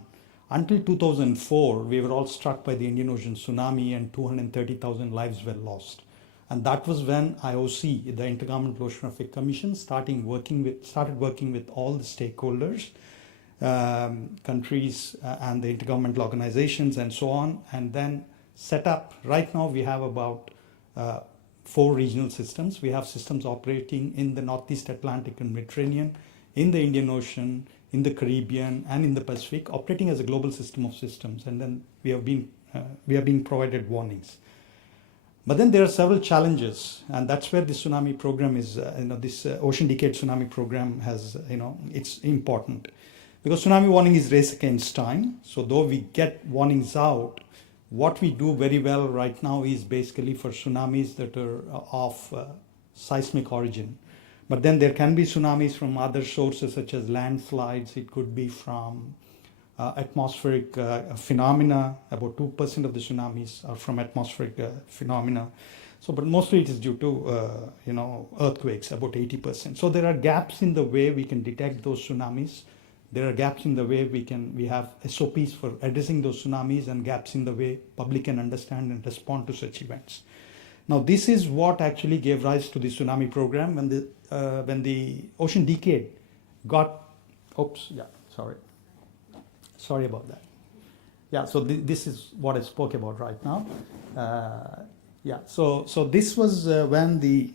Until 2004, we were all struck by the Indian Ocean tsunami and 230,000 lives were lost. And that was when IOC, the Intergovernmental Oceanographic Commission, started working with all the stakeholders, countries and the intergovernmental organizations and so on, and then set up, right now we have about 4 regional systems. We have systems operating in the Northeast Atlantic and Mediterranean, in the Indian Ocean, in the Caribbean, and in the Pacific, operating as a global system of systems. And then we are being provided warnings. But then there are several challenges, and that's where the tsunami program is, this Ocean Decade Tsunami Program has, it's important. Because tsunami warning is race against time. So though we get warnings out, what we do very well right now is basically for tsunamis that are of seismic origin. But then there can be tsunamis from other sources such as landslides. It could be from atmospheric phenomena. About 2% of the tsunamis are from atmospheric phenomena. So, but mostly it is due to earthquakes, about 80%. So there are gaps in the way we can detect those tsunamis. There are gaps in the way we have SOPs for addressing those tsunamis, and gaps in the way public can understand and respond to such events. Now, this is what actually gave rise to the tsunami program when the ocean decade got, sorry about that. Yeah, so this is what I spoke about right now. So this was when the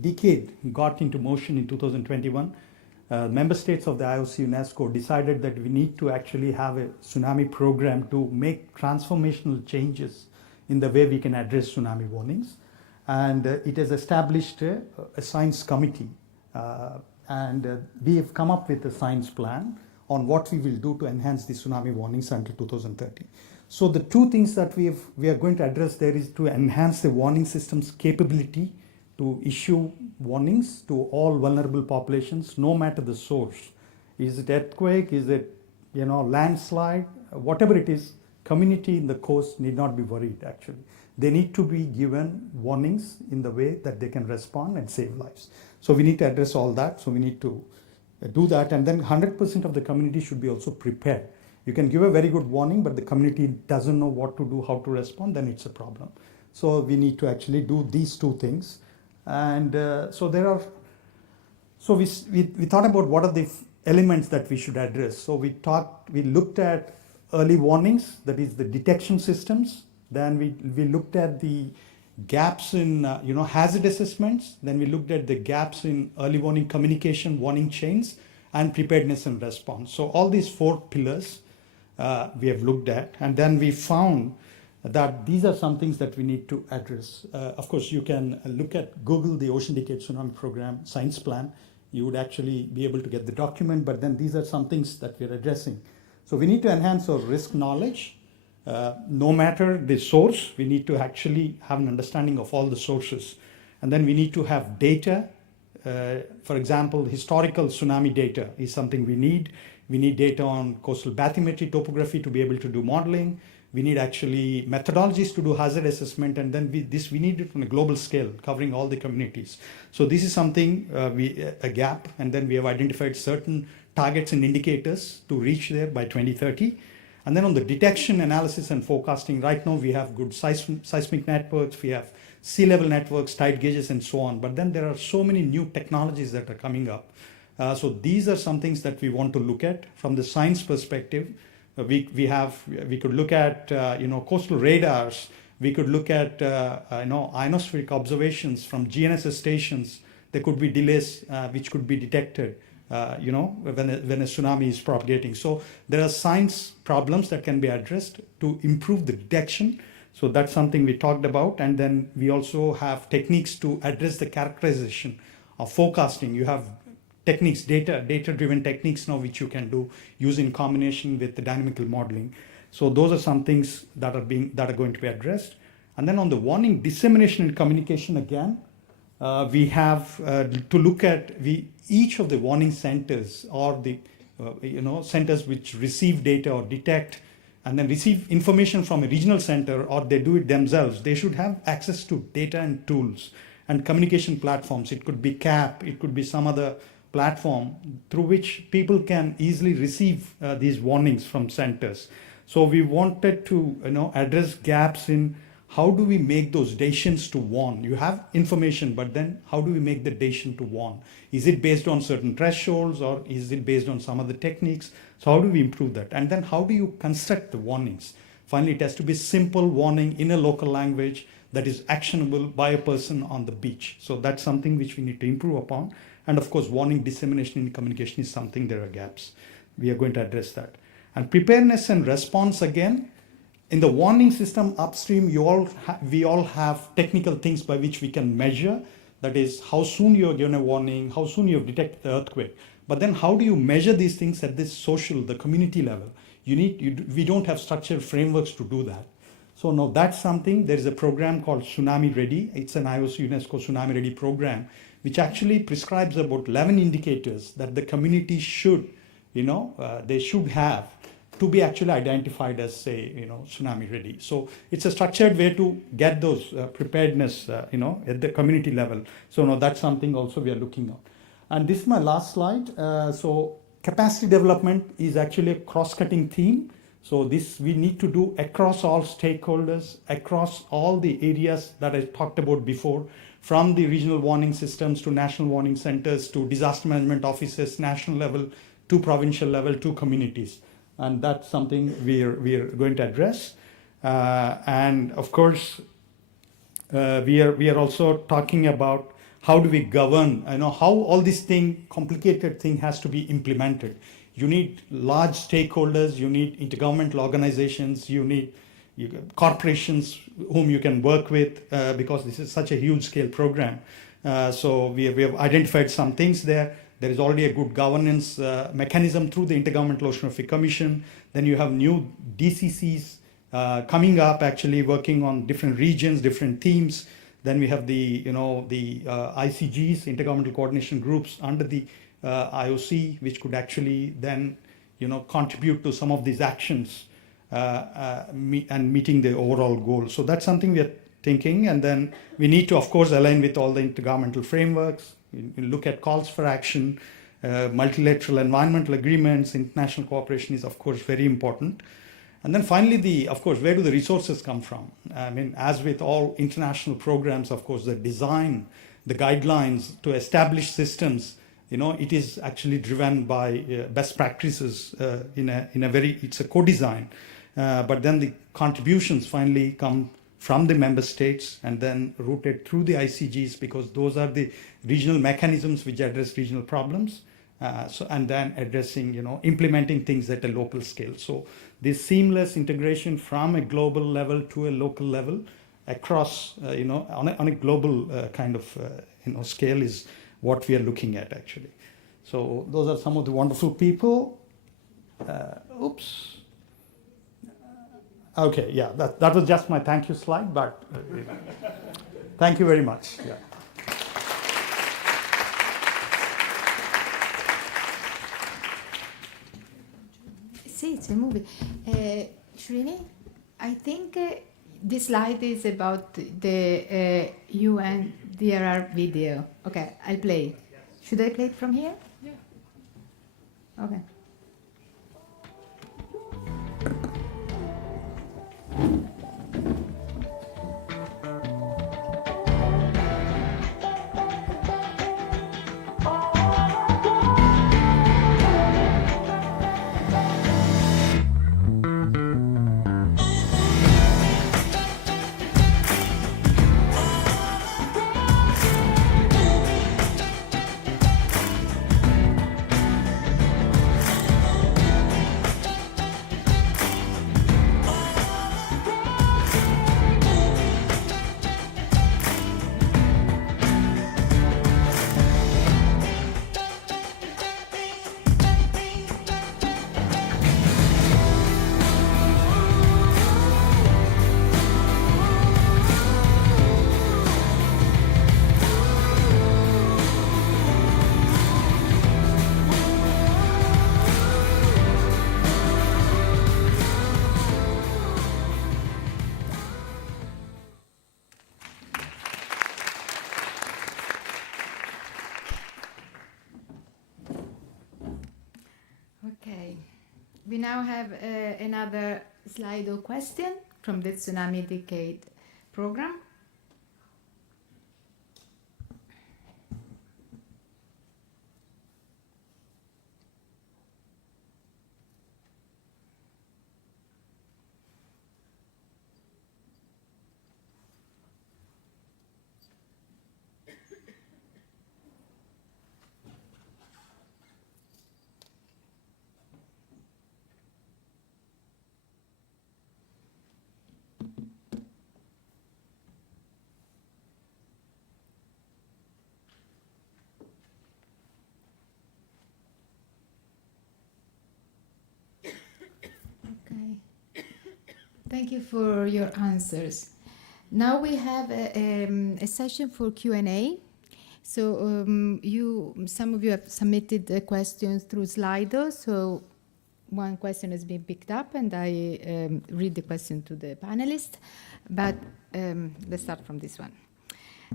decade got into motion in 2021. Member states of the IOC UNESCO decided that we need to actually have a tsunami program to make transformational changes in the way we can address tsunami warnings. And it has established a science committee. And we have come up with a science plan on what we will do to enhance the tsunami warnings until 2030. So the two things that we are going to address there is to enhance the warning system's capability to issue warnings to all vulnerable populations, no matter the source. Is it earthquake? Is it landslide? Whatever it is, community in the coast need not be worried. Actually, they need to be given warnings in the way that they can respond and save lives. So we need to address all that. So we need to do that, and then 100% of the community should be also prepared. You can give a very good warning, but the community doesn't know what to do, how to respond, then it's a problem. So we need to actually do these two things. And we thought about what are the elements that we should address. So we looked at early warnings, that is the detection systems. Then we looked at the gaps in hazard assessments. Then we looked at the gaps in early warning communication, warning chains, and preparedness and response. So all these 4 pillars we have looked at, and then we found that these are some things that we need to address. Of course, you can look at Google, the Ocean Decade Tsunami Program Science Plan. You would actually be able to get the document, but then these are some things that we're addressing. So we need to enhance our risk knowledge. No matter the source, we need to actually have an understanding of all the sources. And then we need to have data. For example, historical tsunami data is something we need. We need data on coastal bathymetry topography to be able to do modeling. We need actually methodologies to do hazard assessment, and then we need it on a global scale, covering all the communities. So this is something, a gap, and then we have identified certain targets and indicators to reach there by 2030. And then on the detection, analysis, and forecasting, right now we have good seismic networks, we have sea level networks, tide gauges, and so on. But then there are so many new technologies that are coming up. So these are some things that we want to look at from the science perspective. We could look at coastal radars. We could look at ionospheric observations from GNSS stations. There could be delays which could be detected. When a tsunami is propagating. So there are science problems that can be addressed to improve the detection. So that's something we talked about. And then we also have techniques to address the characterization of forecasting. You have techniques, data-driven techniques now, which you can do use in combination with the dynamical modeling. So those are some things that are going to be addressed. And then on the warning dissemination and communication, again, we have to look at each of the warning centers or the centers which receive data or detect and then receive information from a regional center, or they do it themselves. They should have access to data and tools and communication platforms. It could be CAP, it could be some other platform through which people can easily receive these warnings from centers. So we wanted to address gaps in how do we make those decisions to warn. You have information, but then how do we make the decision to warn? Is it based on certain thresholds, or is it based on some other techniques? So how do we improve that? And then how do you construct the warnings? Finally, it has to be simple warning in a local language that is actionable by a person on the beach. So that's something which we need to improve upon. And of course, warning dissemination in communication is something there are gaps. We are going to address that. And preparedness and response, again, in the warning system upstream, we all have technical things by which we can measure. That is, how soon you are given a warning, how soon you have detected the earthquake. But then how do you measure these things at this social, the community level? We don't have structured frameworks to do that. So now that's something. There is a program called Tsunami Ready. It's an IOC UNESCO Tsunami Ready program, which actually prescribes about 11 indicators that the community should, they should have to be actually identified as, say, tsunami ready. So it's a structured way to get those preparedness, at the community level. So no, that's something also we are looking at. And this is my last slide. So capacity development is actually a cross-cutting theme. So this we need to do across all stakeholders, across all the areas that I talked about before, from the regional warning systems to national warning centers to disaster management offices, national level to provincial level to communities. And that's something we are going to address. And of course, we are also talking about how do we govern, how all this complicated thing has to be implemented. You need large stakeholders, you need intergovernmental organizations, you need corporations whom you can work with because this is such a huge scale program. So we have identified some things there. There is already a good governance mechanism through the Intergovernmental Oceanography Commission. Then you have new DCCs coming up, actually working on different regions, different themes. Then we have the ICGs, Intergovernmental Coordination Groups under the IOC, which could actually then contribute to some of these actions and meeting the overall goal. So that's something we are thinking. And then we need to, of course, align with all the intergovernmental frameworks. We look at calls for action, multilateral environmental agreements, international cooperation is, of course, very important. And then finally, of course, where do the resources come from? I mean, as with all international programs, of course, the design, the guidelines to establish systems, it is actually driven by best practices it's a co-design. But then the contributions finally come from the member states and then routed through the ICGs, because those are the regional mechanisms which address regional problems. And then addressing, implementing things at a local scale. So this seamless integration from a global level to a local level across, on a global kind of, scale is what we are looking at actually. So those are some of the wonderful people. Oops. Okay, yeah, that was just my thank you slide, but thank you very much. Yeah. Sì, c'è movie. Srini, I think this slide is about the UNDRR video. Okay, I'll play. Should I play it from here? Yeah. Okay. Okay, we now have another Slido question from the Tsunami Decade program. Okay. Thank you for your answers. Now we have a session for Q&A. So some of you have submitted questions through Slido. So one question has been picked up, and I read the question to the panelists. But let's start from this one.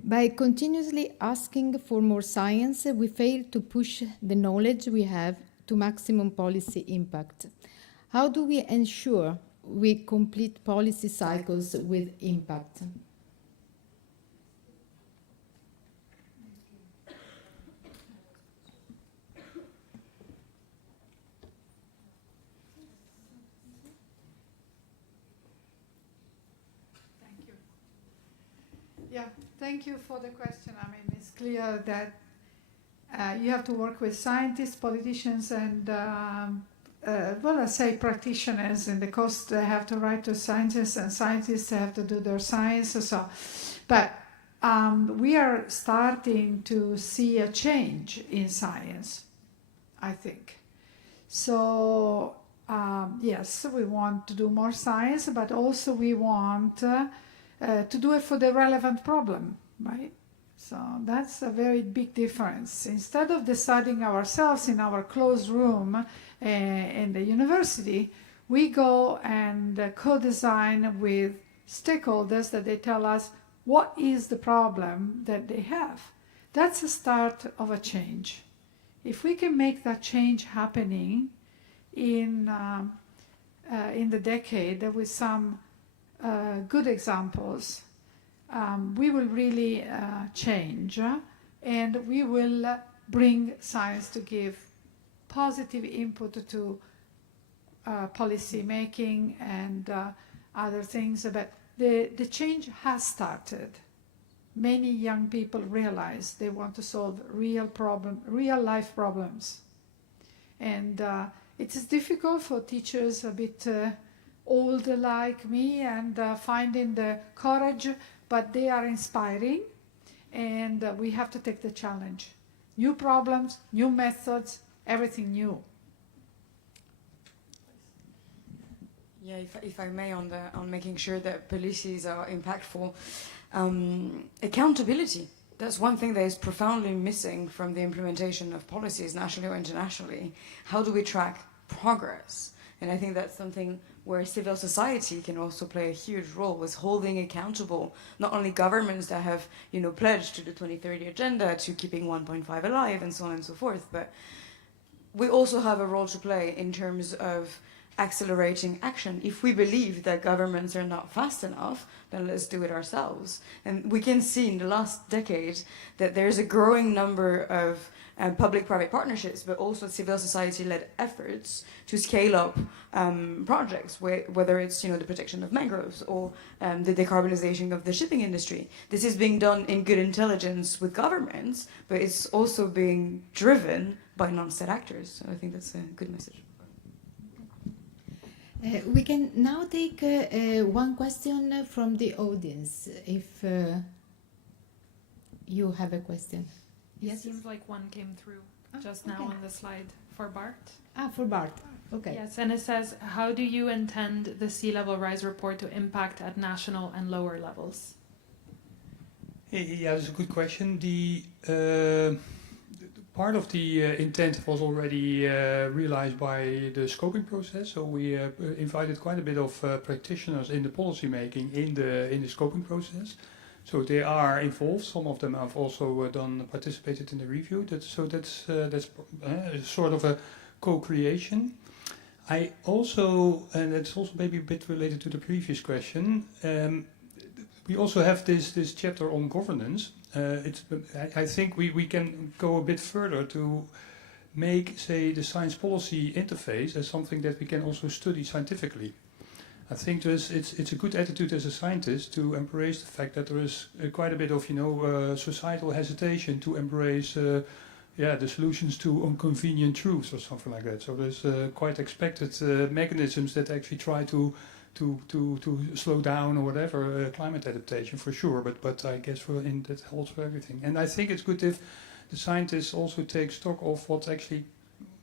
By continuously asking for more science, we fail to push the knowledge we have to maximum policy impact. How do we ensure we complete policy cycles with impact? Thank you. Yeah, thank you for the question. I mean, it's clear that you have to work with scientists, politicians, and well, I say practitioners in the coast. They have to write to scientists, and scientists have to do their science. So, but we are starting to see a change in science, I think. So yes, we want to do more science, but also we want to do it for the relevant problem, right? So that's a very big difference. Instead of deciding ourselves in our closed room in the university, we go and co-design with stakeholders that they tell us what is the problem that they have. That's the start of a change. If we can make that change happening in the decade with some good examples, we will really change, and we will bring science to give positive input to policy making and other things. But the change has started. Many young people realize they want to solve real life problems, and it is difficult for teachers a bit old like me and finding the courage, but they are inspiring, and we have to take the challenge. New problems, new methods, everything new. Yeah, if I may, on making sure that policies are impactful, accountability. That's one thing that is profoundly missing from the implementation of policies nationally or internationally. How do we track progress? And I think that's something where civil society can also play a huge role, with holding accountable not only governments that have, pledged to the 2030 agenda, to keeping 1.5 alive, and so on and so forth, but we also have a role to play in terms of accelerating action. If we believe that governments are not fast enough, then let's do it ourselves. And we can see in the last decade that there's a growing number of public-private partnerships, but also civil society-led efforts to scale up projects, whether it's the protection of mangroves or the decarbonization of the shipping industry. This is being done in good intelligence with governments, but it's also being driven by non-state actors. So I think that's a good message. We can now take one question from the audience, if you have a question. It seems like one came through just now on the slide for Bart. For Bart. Okay. Yes, and it says, how do you intend the sea level rise report to impact at national and lower levels? Yeah, that's a good question. The part of the intent was already realized by the scoping process. So we invited quite a bit of practitioners in the policy making in the scoping process. So they are involved. Some of them have also participated in the review. That's sort of a co-creation. I also, and it's also maybe a bit related to the previous question, we also have this chapter on governance. I think we can go a bit further to make, say, the science policy interface as something that we can also study scientifically. I think it's a good attitude as a scientist to embrace the fact that there is quite a bit of societal hesitation to embrace the solutions to inconvenient truths or something like that. So there's quite expected mechanisms that actually try to slow down or whatever climate adaptation for sure. But I guess that holds for everything. And I think it's good if the scientists also take stock of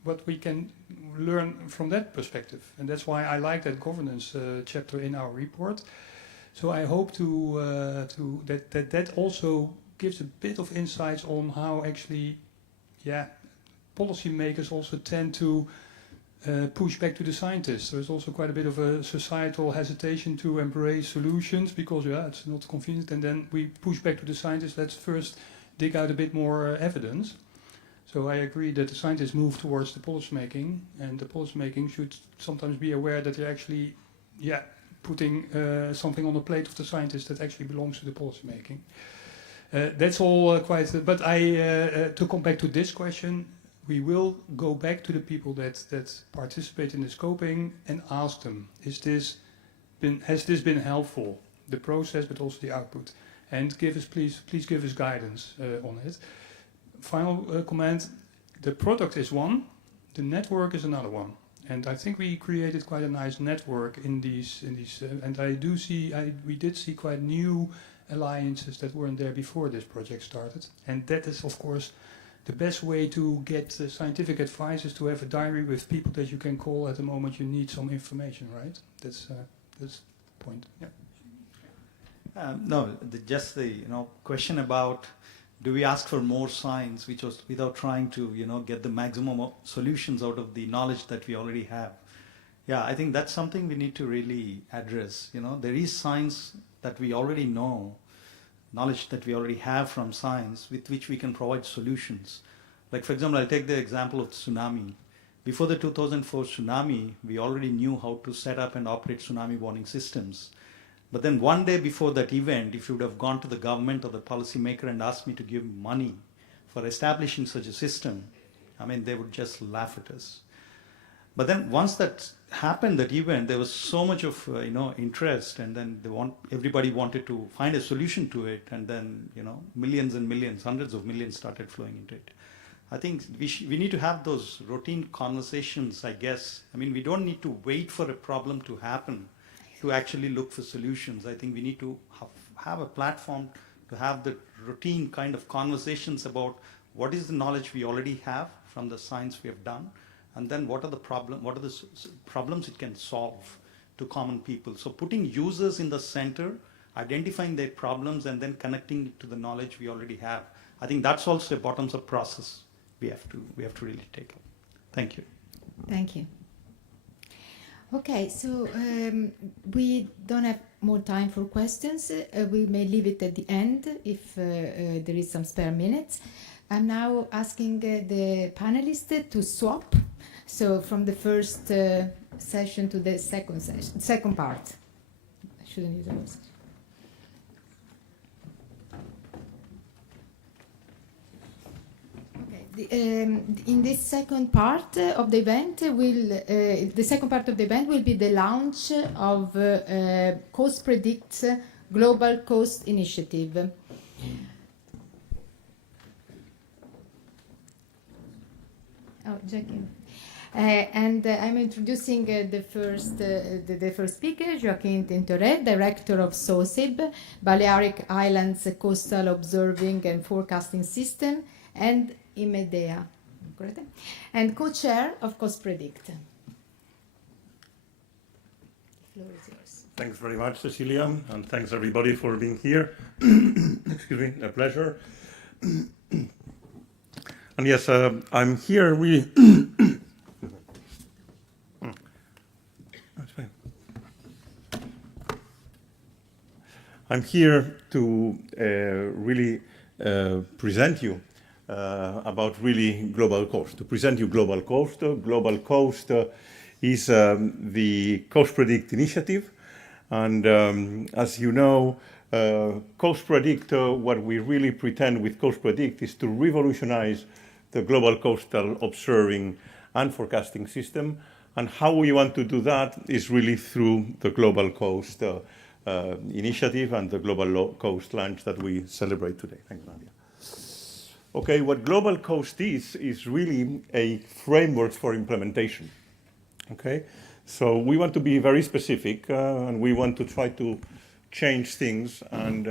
what we can learn from that perspective. And that's why I like that governance chapter in our report. So I hope that also gives a bit of insights on how actually, policymakers also tend to push back to the scientists. There's also quite a bit of a societal hesitation to embrace solutions because it's not convenient, and then we push back to the scientists. Let's first dig out a bit more evidence. So I agree that the scientists move towards the policymaking, and the policymaking should sometimes be aware that they're actually, putting something on the plate of the scientists that actually belongs to the policymaking. That's all quite. But to come back to this question, we will go back to the people that participate in the scoping and ask them: has this been helpful? The process, but also the output, and please give us guidance on it. Final comment: the product is one, the network is another one, and I think we created quite a nice network in these. And we did see quite new alliances that weren't there before this project started, and that is of course the best way to get scientific advice is to have a diary with people that you can call at the moment you need some information, right? That's the point. Yeah. Just the question about do we ask for more science, which was without trying to get the maximum of solutions out of the knowledge that we already have. Yeah, I think that's something we need to really address. There is science that we already know, knowledge that we already have from science with which we can provide solutions. Like for example, I'll take the example of tsunami. Before the 2004 tsunami, we already knew how to set up and operate tsunami warning systems. But then one day before that event, if you would have gone to the government or the policymaker and asked me to give money for establishing such a system, they would just laugh at us. But then once that happened, that event, there was so much of interest, and then everybody wanted to find a solution to it, and then millions and millions, hundreds of millions started flowing into it. I think we need to have those routine conversations, I guess. We don't need to wait for a problem to happen to actually look for solutions. I think we need to have a platform to have the routine kind of conversations about what is the knowledge we already have from the science we have done, and then what are the problems it can solve to common people. So putting users in the center, identifying their problems, and then connecting it to the knowledge we already have. I think that's also a bottoms-up process we have to really take up. Thank you. Thank you. Okay, so we don't have more time for questions. We may leave it at the end if there is some spare minutes. I'm now asking the panelists to swap. So from the first session to the second part. I shouldn't use those. In this second part of the event, will be the launch of CoastPredict's GlobalCoast initiative. Oh, Jackie. And I'm introducing the first speaker, Joaquin Tintoret, Director of SOSIB, Balearic Islands Coastal Observing and Forecasting System, and IMEDEA, correct? And co-chair of CoastPredict. The floor is yours. Thanks very much, Cecilia, and thanks everybody for being here. Excuse me, a pleasure. And yes, I'm here really. I'm here to really present you about really GlobalCoast. To present you GlobalCoast. GlobalCoast is the CoastPredict initiative, and as you know, CoastPredict, what we really pretend with CoastPredict is to revolutionize the global coastal observing and forecasting system. And how we want to do that is really through the GlobalCoast initiative and the Global Coast launch that we celebrate today. Thank you, Nadia. Okay, what GlobalCoast is really a framework for implementation. Okay, so we want to be very specific and we want to try to change things, and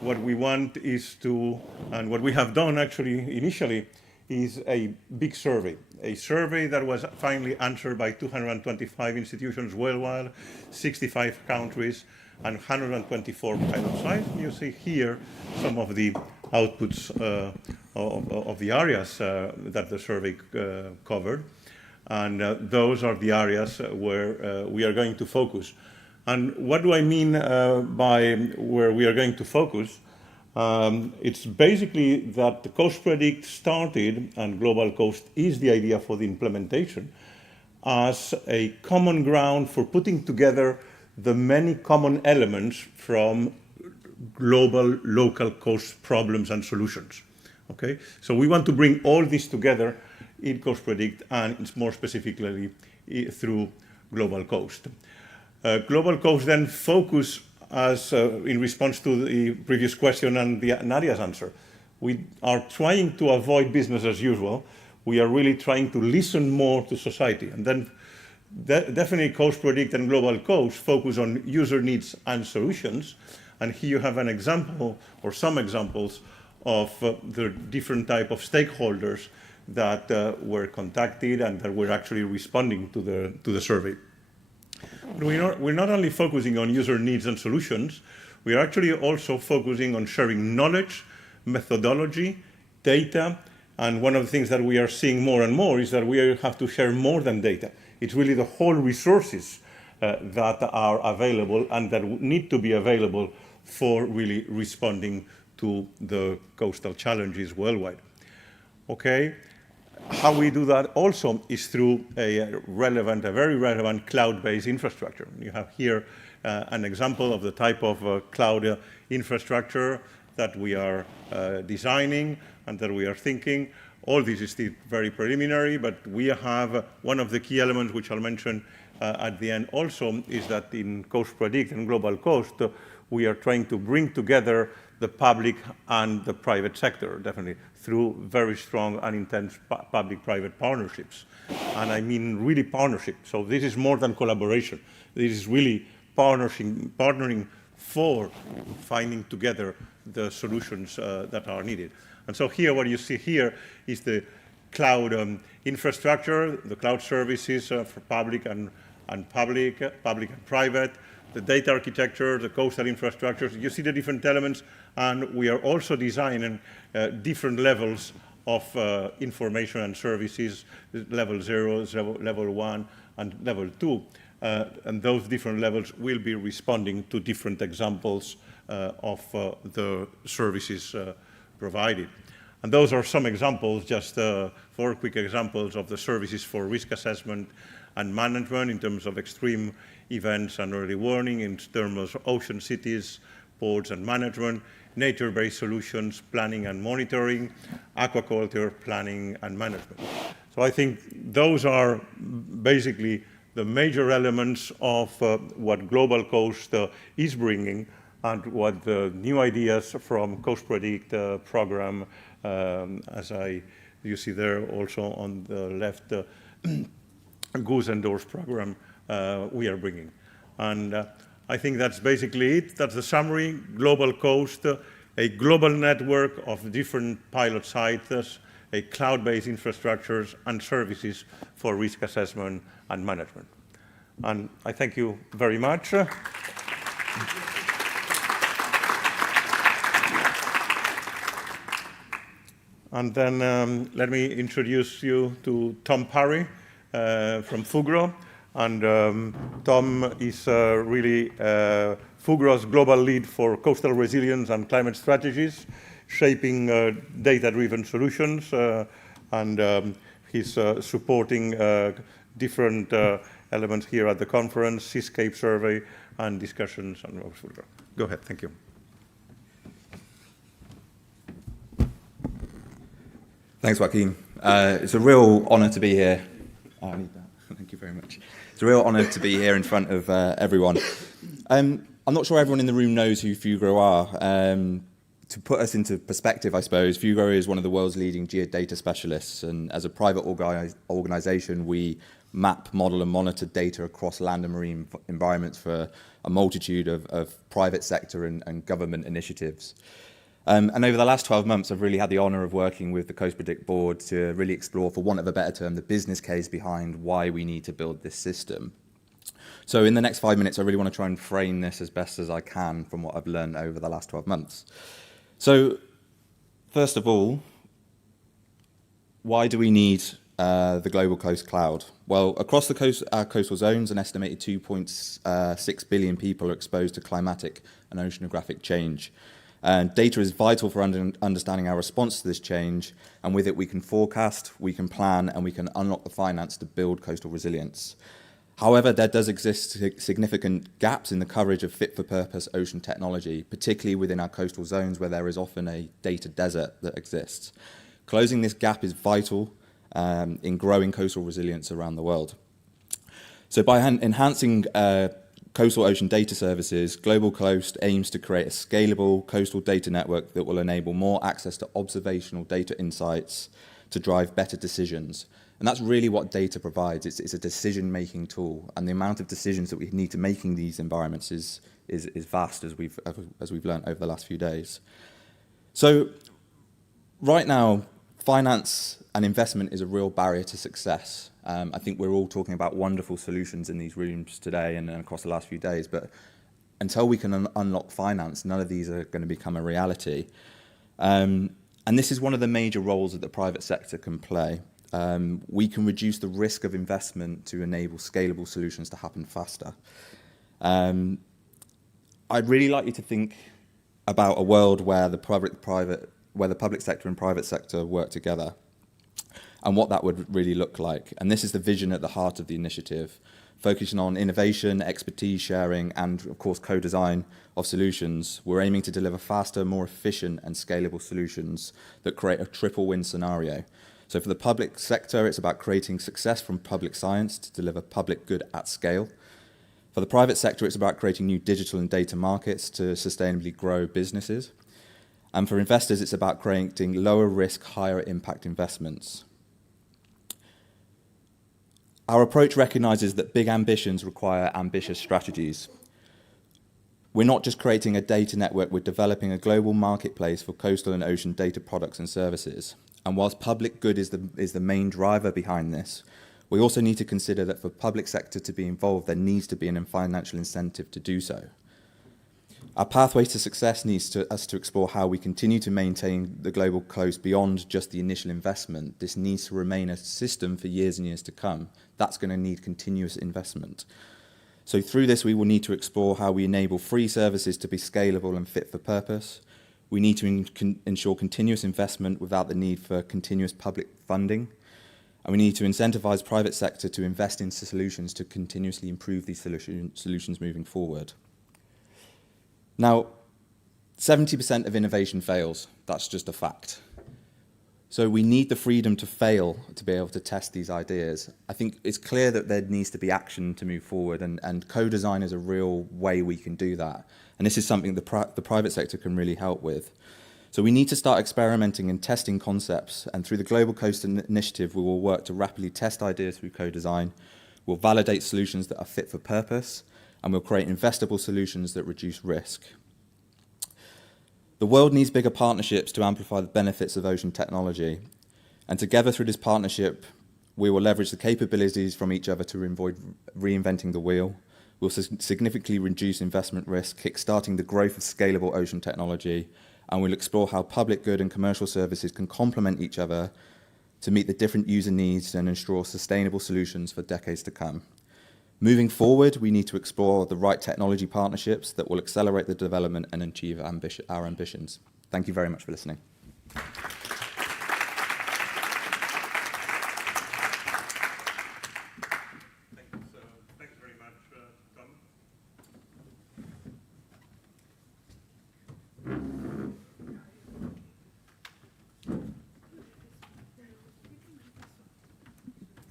what we want is to, and what we have done actually initially, is a big survey. A survey that was finally answered by 225 institutions worldwide, 65 countries, and 124 pilot sites. You see here some of the outputs of the areas that the survey covered. And those are the areas where we are going to focus. And what do I mean by where we are going to focus? It's basically that the CoastPredict started, and GlobalCoast is the idea for the implementation, as a common ground for putting together the many common elements from global, local coast problems and solutions. Okay, so we want to bring all this together in CoastPredict, and it's more specifically through GlobalCoast. GlobalCoast then focus as in response to the previous question and Nadia's answer. We are trying to avoid business as usual. We are really trying to listen more to society. And then definitely CoastPredict and GlobalCoast focus on user needs and solutions. And here you have an example or some examples of the different type of stakeholders that were contacted and that were actually responding to the survey. But we're not only focusing on user needs and solutions, we are actually also focusing on sharing knowledge, methodology, data, and one of the things that we are seeing more and more is that we have to share more than data. It's really the whole resources that are available and that need to be available for really responding to the coastal challenges worldwide. Okay, how we do that also is through a very relevant cloud-based infrastructure. You have here an example of the type of cloud infrastructure that we are designing and that we are thinking. All this is still very preliminary, but we have one of the key elements which I'll mention at the end also is that in CoastPredict and GlobalCoast, we are trying to bring together the public and the private sector, definitely, through very strong and intense public-private partnerships. And I mean really partnership. So this is more than collaboration. This is really partnering for finding together the solutions that are needed. And so here, what you see here is the cloud infrastructure, the cloud services for public and private, the data architecture, the coastal infrastructure. You see the different elements, and we are also designing different levels of information and services, level 0, level 1, and level 2. And those different levels will be responding to different examples of the services provided. And those are some examples, just 4 quick examples of the services for risk assessment and management in terms of extreme events and early warning, in terms of ocean cities, ports and management, nature-based solutions, planning and monitoring, aquaculture planning and management. So I think those are basically the major elements of what GlobalCoast is bringing and what the new ideas from CoastPredict program, as you see there also on the left, Goose and Doors program, we are bringing. And I think that's basically it. That's the summary. GlobalCoast, a global network of different pilot sites, a cloud-based infrastructures and services for risk assessment and management. And I thank you very much. And then let me introduce you to Tom Parry from Fugro. And Tom is really Fugro's global lead for coastal resilience and climate strategies, shaping data-driven solutions. And he's supporting different elements here at the conference, Seascape survey, and discussions on Fugro. Go ahead, thank you. Thanks, Joaquin. It's a real honor to be here. Oh, I need that. Thank you very much. It's a real honor to be here in front of everyone. I'm not sure everyone in the room knows who Fugro are. To put us into perspective, I suppose, Fugro is one of the world's leading geodata specialists, and as a private organization, we map, model, and monitor data across land and marine environments for a multitude of private sector and government initiatives. And over the last 12 months, I've really had the honor of working with the CoastPredict board to really explore, for want of a better term, the business case behind why we need to build this system. So in the next 5 minutes, I really want to try and frame this as best as I can from what I've learned over the last 12 months. So first of all, why do we need the GlobalCoast cloud? Well, across our coastal zones, an estimated 2.6 billion people are exposed to climatic and oceanographic change. Data is vital for understanding our response to this change, and with it we can forecast, we can plan, and we can unlock the finance to build coastal resilience. However, there does exist significant gaps in the coverage of fit-for-purpose ocean technology, particularly within our coastal zones where there is often a data desert that exists. Closing this gap is vital in growing coastal resilience around the world. So by enhancing coastal ocean data services, GlobalCoast aims to create a scalable coastal data network that will enable more access to observational data insights to drive better decisions. And that's really what data provides. It's a decision-making tool, and the amount of decisions that we need to make in these environments is vast, as we've learned over the last few days. So right now, finance and investment is a real barrier to success. I think we're all talking about wonderful solutions in these rooms today and across the last few days, but until we can unlock finance, none of these are going to become a reality. And this is one of the major roles that the private sector can play. We can reduce the risk of investment to enable scalable solutions to happen faster. I'd really like you to think about a world where the public sector and private sector work together, and what that would really look like. And this is the vision at the heart of the initiative, focusing on innovation, expertise sharing, and of course co-design of solutions. We're aiming to deliver faster, more efficient and scalable solutions that create a triple win scenario. So for the public sector, it's about creating success from public science to deliver public good at scale. For the private sector, it's about creating new digital and data markets to sustainably grow businesses. And for investors, it's about creating lower risk, higher impact investments. Our approach recognizes that big ambitions require ambitious strategies. We're not just creating a data network, we're developing a global marketplace for coastal and ocean data products and services. And whilst public good is the main driver behind this, we also need to consider that for public sector to be involved, there needs to be a financial incentive to do so. Our pathway to success needs us to explore how we continue to maintain the global coast beyond just the initial investment. This needs to remain a system for years and years to come. That's going to need continuous investment. So through this, we will need to explore how we enable free services to be scalable and fit for purpose. We need to ensure continuous investment without the need for continuous public funding. And we need to incentivize private sector to invest in solutions to continuously improve these solutions moving forward. Now, 70% of innovation fails. That's just a fact. So we need the freedom to fail to be able to test these ideas. I think it's clear that there needs to be action to move forward, and co-design is a real way we can do that. And this is something the private sector can really help with. So we need to start experimenting and testing concepts, and through the GlobalCoast initiative, we will work to rapidly test ideas through co-design. We'll validate solutions that are fit for purpose, and we'll create investable solutions that reduce risk. The world needs bigger partnerships to amplify the benefits of ocean technology. And together through this partnership, we will leverage the capabilities from each other to avoid reinventing the wheel. We'll significantly reduce investment risk, kickstarting the growth of scalable ocean technology, and we'll explore how public good and commercial services can complement each other to meet the different user needs and ensure sustainable solutions for decades to come. Moving forward, we need to explore the right technology partnerships that will accelerate the development and achieve our ambitions. Thank you very much for listening.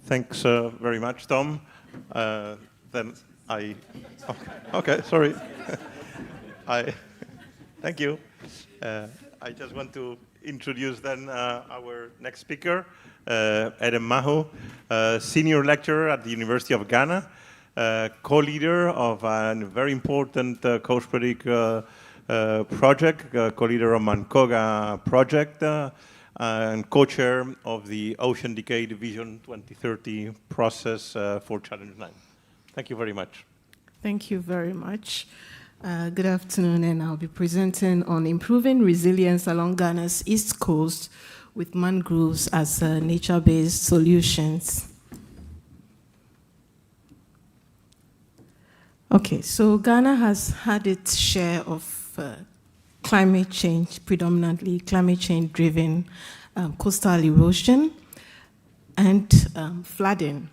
Thanks very much, Tom. Thanks very much, Tom. Then I, okay, sorry. Thank you. I just want to introduce then our next speaker, Adam Maho, senior lecturer at the University of Ghana, co-leader of a very important CoastPredict project, co-leader of Mankoga project, and co-chair of the Ocean Decade Vision 2030 process for Challenge 9. Thank you very much. Thank you very much. Good afternoon, and I'll be presenting on improving resilience along Ghana's east coast with mangroves as nature-based solutions. Okay, so Ghana has had its share of climate change, predominantly climate change driven coastal erosion and flooding.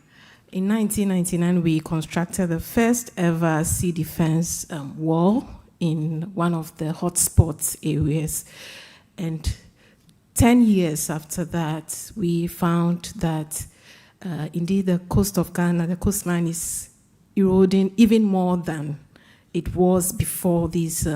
In 1999, we constructed the first ever sea defense wall in one of the hotspot areas. And 10 years after that, we found that indeed the coast of Ghana, the coastline is eroding even more than it was before this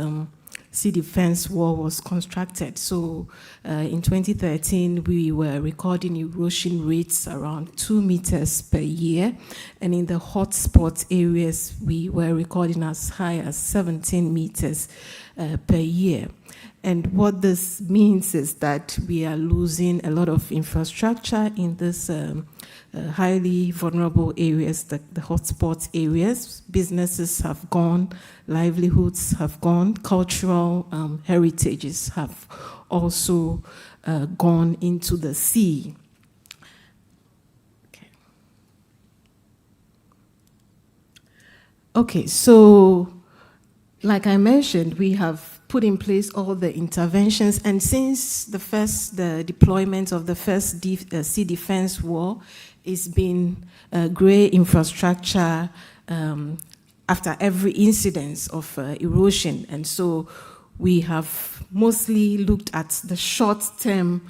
sea defense wall was constructed. So in 2013, we were recording erosion rates around 2 meters per year. And in the hotspot areas, we were recording as high as 17 meters per year. And what this means is that we are losing a lot of infrastructure in this highly vulnerable areas, the hotspot areas. Businesses have gone, livelihoods have gone, cultural heritages have also gone into the sea. Okay, so like I mentioned, we have put in place all the interventions, and since the deployment of the first sea defense wall, it's been grey infrastructure after every incidence of erosion. And so we have mostly looked at the short-term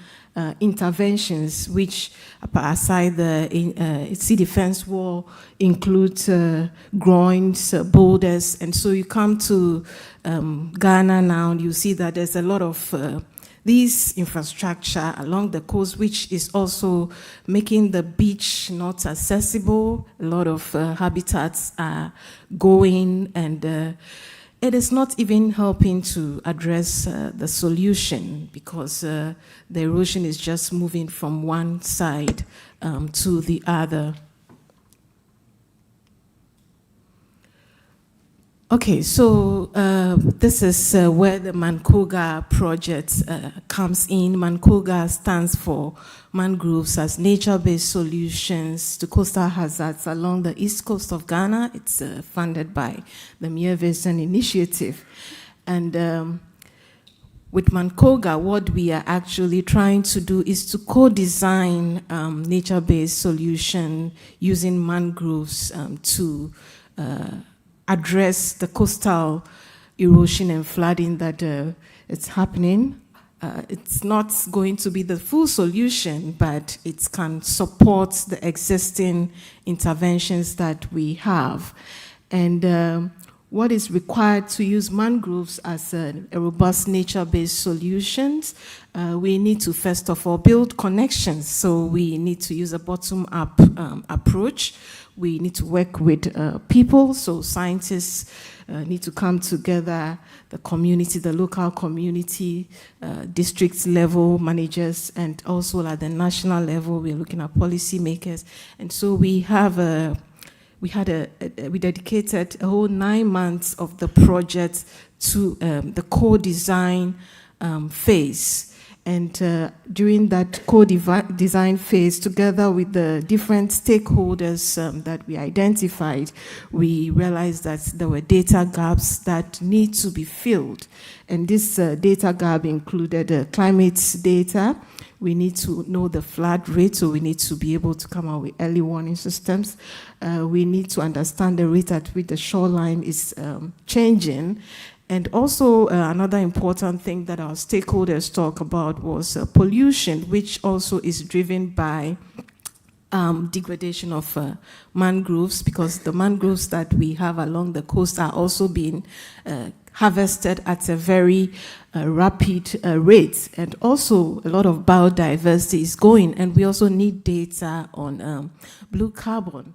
interventions, which, aside the sea defense wall, include groins, boulders. And so you come to Ghana now, and you see that there's a lot of this infrastructure along the coast, which is also making the beach not accessible. A lot of habitats are going, and it is not even helping to address the solution, because the erosion is just moving from one side to the other. Okay, so this is where the Mankoga project comes in. Mankoga stands for Mangroves as Nature-Based Solutions to Coastal Hazards along the east coast of Ghana. It's funded by the Mia Vision Initiative. And with Mankoga, what we are actually trying to do is to co-design nature-based solution using mangroves to address the coastal erosion and flooding that it's happening. It's not going to be the full solution, but it can support the existing interventions that we have. And what is required to use mangroves as a robust nature-based solutions, we need to first of all build connections. So we need to use a bottom-up approach. We need to work with people, so scientists need to come together, the community, the local community, district level managers, and also at the national level, we're looking at policymakers. And so we dedicated a whole 9 months of the project to the co-design phase. And during that co-design phase, together with the different stakeholders that we identified, we realized that there were data gaps that need to be filled. And this data gap included climate data. We need to know the flood rate, so we need to be able to come out with early warning systems. We need to understand the rate at which the shoreline is changing. And also another important thing that our stakeholders talk about was pollution, which also is driven by degradation of mangroves, because the mangroves that we have along the coast are also being harvested at a very rapid rate. And also a lot of biodiversity is going, and we also need data on blue carbon.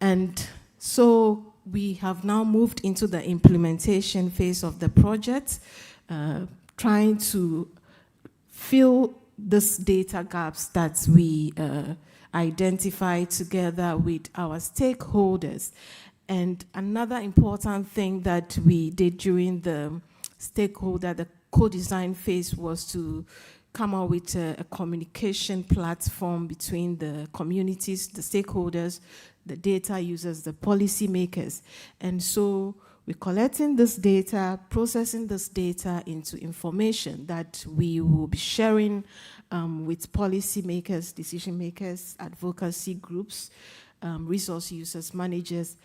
And so we have now moved into the implementation phase of the project, trying to fill these data gaps that we identify together with our stakeholders. And another important thing that we did during the co-design phase was to come up with a communication platform between the communities, the stakeholders, the data users, the policymakers. And so We're collecting this data, processing this data into information that we will be sharing with policymakers, decision makers, advocacy groups, resource users, managers,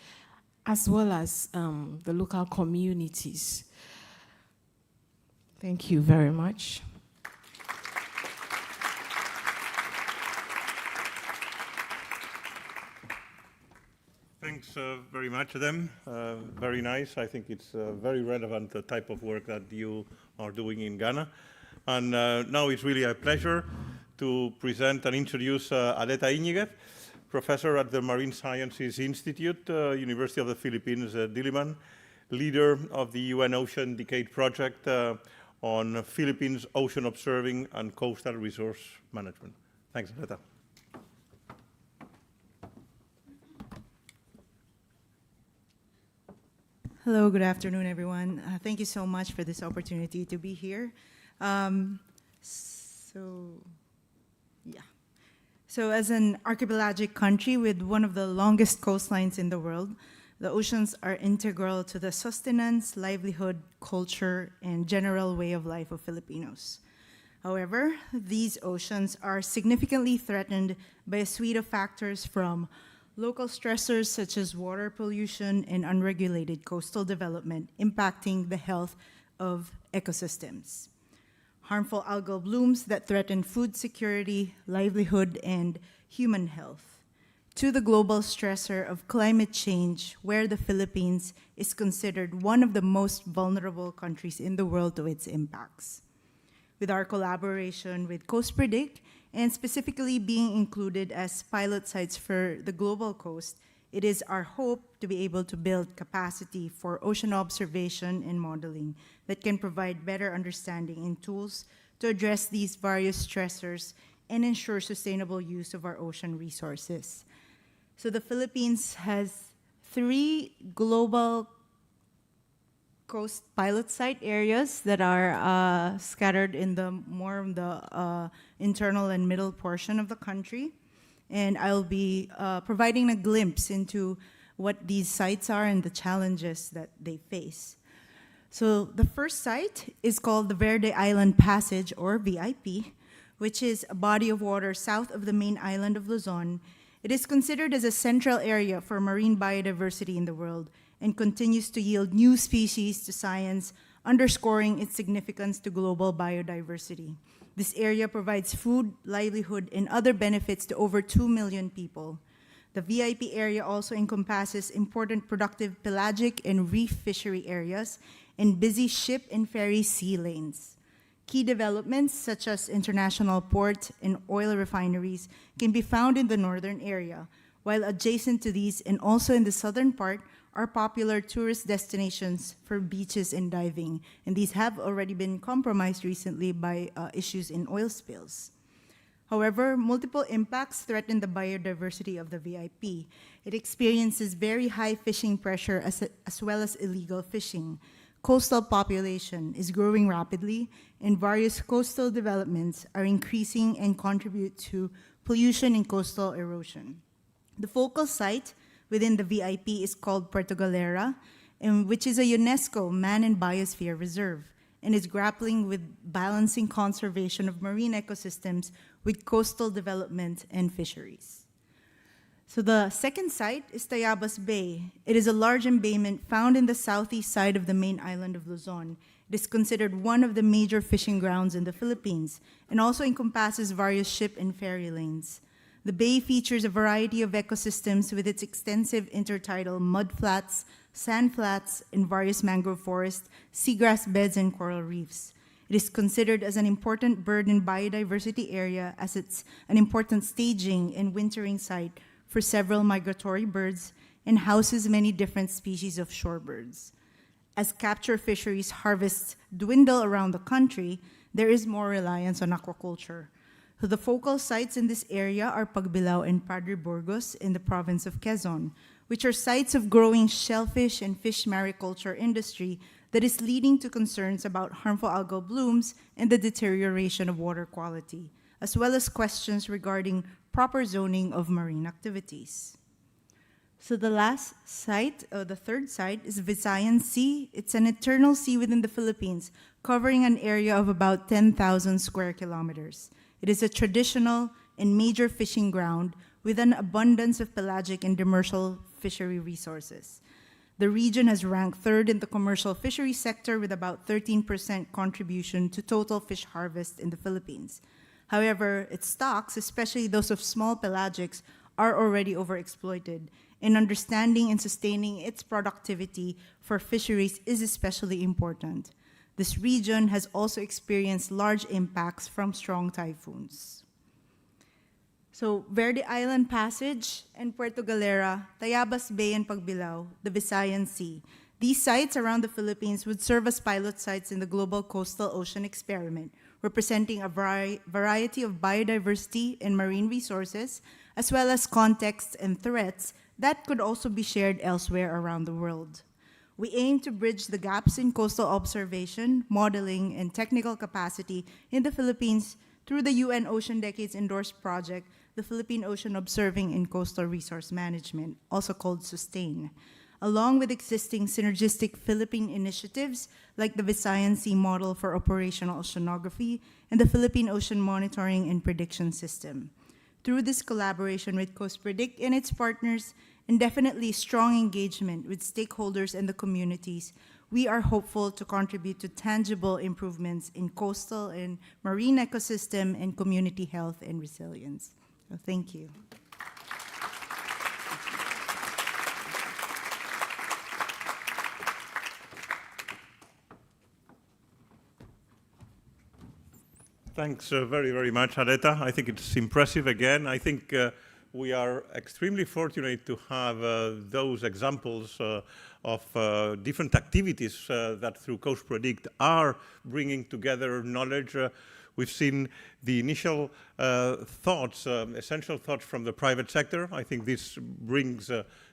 as well as the local communities. Thank you very much. Thanks very much to them. Very nice. I think it's very relevant, the type of work that you are doing in Ghana. And now it's really a pleasure to present and introduce Aleta Iñiguez, professor at the Marine Sciences Institute, University of the Philippines, Diliman, leader of the UN Ocean Decade Project on Philippines ocean observing and coastal resource management. Thanks, Aleta. Hello, good afternoon, everyone. Thank you so much for this opportunity to be here. So as an archipelagic country with one of the longest coastlines in the world, the oceans are integral to the sustenance, livelihood, culture, and general way of life of Filipinos. However, these oceans are significantly threatened by a suite of factors from local stressors such as water pollution and unregulated coastal development impacting the health of ecosystems. Harmful algal blooms that threaten food security, livelihood, and human health. To the global stressor of climate change, where the Philippines is considered one of the most vulnerable countries in the world to its impacts. With our collaboration with CoastPredict, and specifically being included as pilot sites for the GlobalCoast, it is our hope to be able to build capacity for ocean observation and modeling that can provide better understanding and tools to address these various stressors and ensure sustainable use of our ocean resources. So the Philippines has 3 global coast pilot site areas that are scattered in the internal and middle portion of the country. And I'll be providing a glimpse into what these sites are and the challenges that they face. So the first site is called the Verde Island Passage, or VIP, which is a body of water south of the main island of Luzon. It is considered as a central area for marine biodiversity in the world and continues to yield new species to science, underscoring its significance to global biodiversity. This area provides food, livelihood, and other benefits to over 2 million people. The VIP area also encompasses important productive pelagic and reef fishery areas and busy ship and ferry sea lanes. Key developments such as international port and oil refineries can be found in the northern area, while adjacent to these and also in the southern part are popular tourist destinations for beaches and diving, and these have already been compromised recently by issues in oil spills. However, multiple impacts threaten the biodiversity of the VIP. It experiences very high fishing pressure as well as illegal fishing. Coastal population is growing rapidly, and various coastal developments are increasing and contribute to pollution and coastal erosion. The focal site within the VIP is called Puerto Galera, which is a UNESCO Man and Biosphere Reserve, and is grappling with balancing conservation of marine ecosystems with coastal development and fisheries. So the second site is Tayabas Bay. It is a large embayment found in the southeast side of the main island of Luzon. It is considered one of the major fishing grounds in the Philippines and also encompasses various ship and ferry lanes. The bay features a variety of ecosystems with its extensive intertidal mudflats, sandflats, and various mangrove forests, seagrass beds, and coral reefs. It is considered as an important bird and biodiversity area as it's an important staging and wintering site for several migratory birds and houses many different species of shorebirds. As capture fisheries harvests dwindle around the country, there is more reliance on aquaculture. So the focal sites in this area are Pagbilao and Padre Burgos in the province of Quezon, which are sites of growing shellfish and fish mariculture industry that is leading to concerns about harmful algal blooms and the deterioration of water quality, as well as questions regarding proper zoning of marine activities. So the last site, the third site, is Visayan Sea. It's an eternal sea within the Philippines, covering an area of about 10,000 square kilometers. It is a traditional and major fishing ground with an abundance of pelagic and demersal fishery resources. The region has ranked third in the commercial fishery sector with about 13% contribution to total fish harvest in the Philippines. However, its stocks, especially those of small pelagics, are already overexploited, and understanding and sustaining its productivity for fisheries is especially important. This region has also experienced large impacts from strong typhoons. So, Verde Island Passage and Puerto Galera, Tayabas Bay and Pagbilao, the Visayan Sea. These sites around the Philippines would serve as pilot sites in the global coastal ocean experiment, representing a variety of biodiversity and marine resources, as well as contexts and threats that could also be shared elsewhere around the world. We aim to bridge the gaps in coastal observation, modeling, and technical capacity in the Philippines through the UN Ocean Decades endorsed project, the Philippine Ocean Observing and Coastal Resource Management, also called SUSTAIN, along with existing synergistic Philippine initiatives like the Visayan Sea Model for Operational Oceanography and the Philippine Ocean Monitoring and Prediction System. Through this collaboration with CoastPredict and its partners, and definitely strong engagement with stakeholders and the communities, we are hopeful to contribute to tangible improvements in coastal and marine ecosystem and community health and resilience. So thank you. Thanks very, very much, Areta. I think it's impressive again. I think we are extremely fortunate to have those examples of different activities that through CoastPredict are bringing together knowledge. We've seen the initial thoughts, essential thoughts from the private sector. I think this brings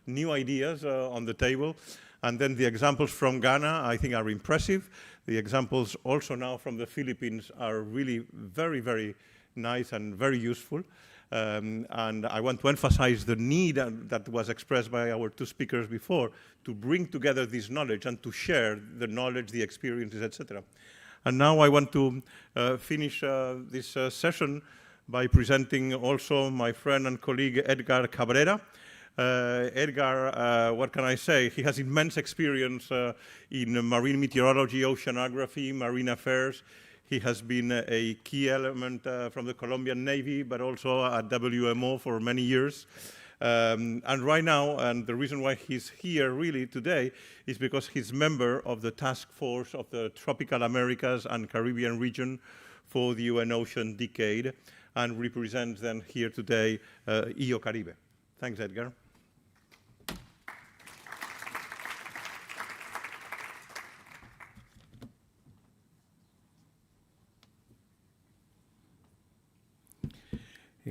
new ideas on the table. And then the examples from Ghana, I think, are impressive. The examples also now from the Philippines are really very, very nice and very useful. And I want to emphasize the need that was expressed by our two speakers before to bring together this knowledge and to share the knowledge, the experiences, etc. And now I want to finish this session by presenting also my friend and colleague Edgar Cabrera. Edgar, what can I say? He has immense experience in marine meteorology, oceanography, marine affairs. He has been a key element from the Colombian Navy, but also at WMO for many years. And right now, and the reason why he's here really today is because he's member of the task force of the Tropical Americas and Caribbean region for the UN Ocean Decade and represents then here today EO Caribe. Thanks, Edgar.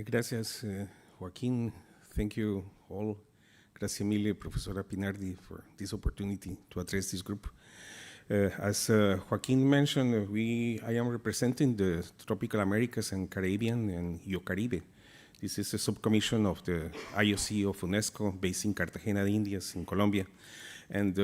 Gracias, Joaquin. Thank you all. Gracias, Emilia, Professora Pinardi, for this opportunity to address this group. As Joaquin mentioned, I am representing the Tropical Americas and Caribbean and EO Caribe. This is a subcommission of the IOC of UNESCO based in Cartagena de Indias in Colombia. And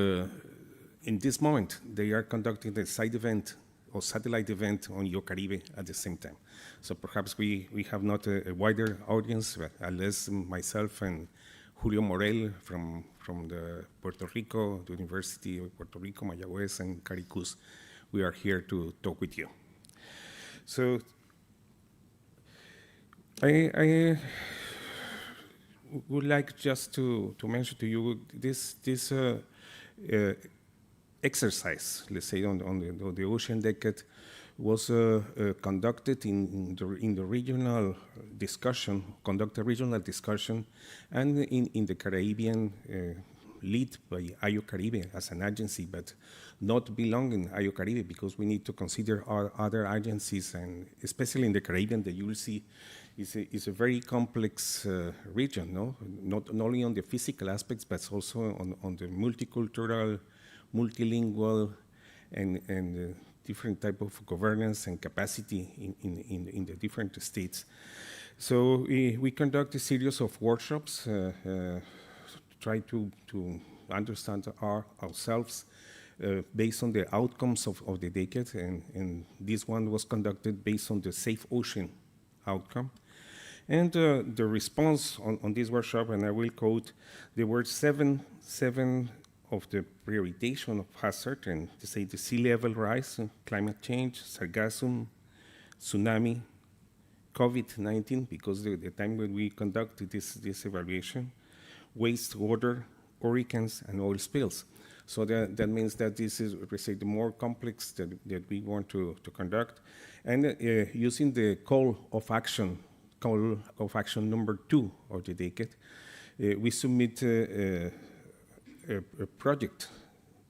in this moment, they are conducting a side event or satellite event on EO Caribe at the same time. So perhaps we have not a wider audience, unless myself and Julio Morel from the Puerto Rico, the University of Puerto Rico, Mayagüez, and Caricus, we are here to talk with you. So I would like just to mention to you this exercise, let's say, on the Ocean Decade was conducted in the regional discussion, and in the Caribbean, led by IO Caribe as an agency, but not belonging IO Caribe, because we need to consider other agencies, and especially in the Caribbean, that you will see is a very complex region, no? Not only on the physical aspects, but also on the multicultural, multilingual, and different type of governance and capacity in the different states. So we conduct a series of workshops try to understand ourselves based on the outcomes of the decade, and this one was conducted based on the Safe Ocean outcome. And the response on this workshop, and I will quote, there were seven of the prioritization of hazard, and they say the sea level rise, climate change, sargassum, tsunami, COVID-19, because the time when we conducted this evaluation, wastewater, hurricanes, and oil spills. So that means that this is, we say, the more complex that we want to conduct. And using the call of action number 2 of the decade, we submit a project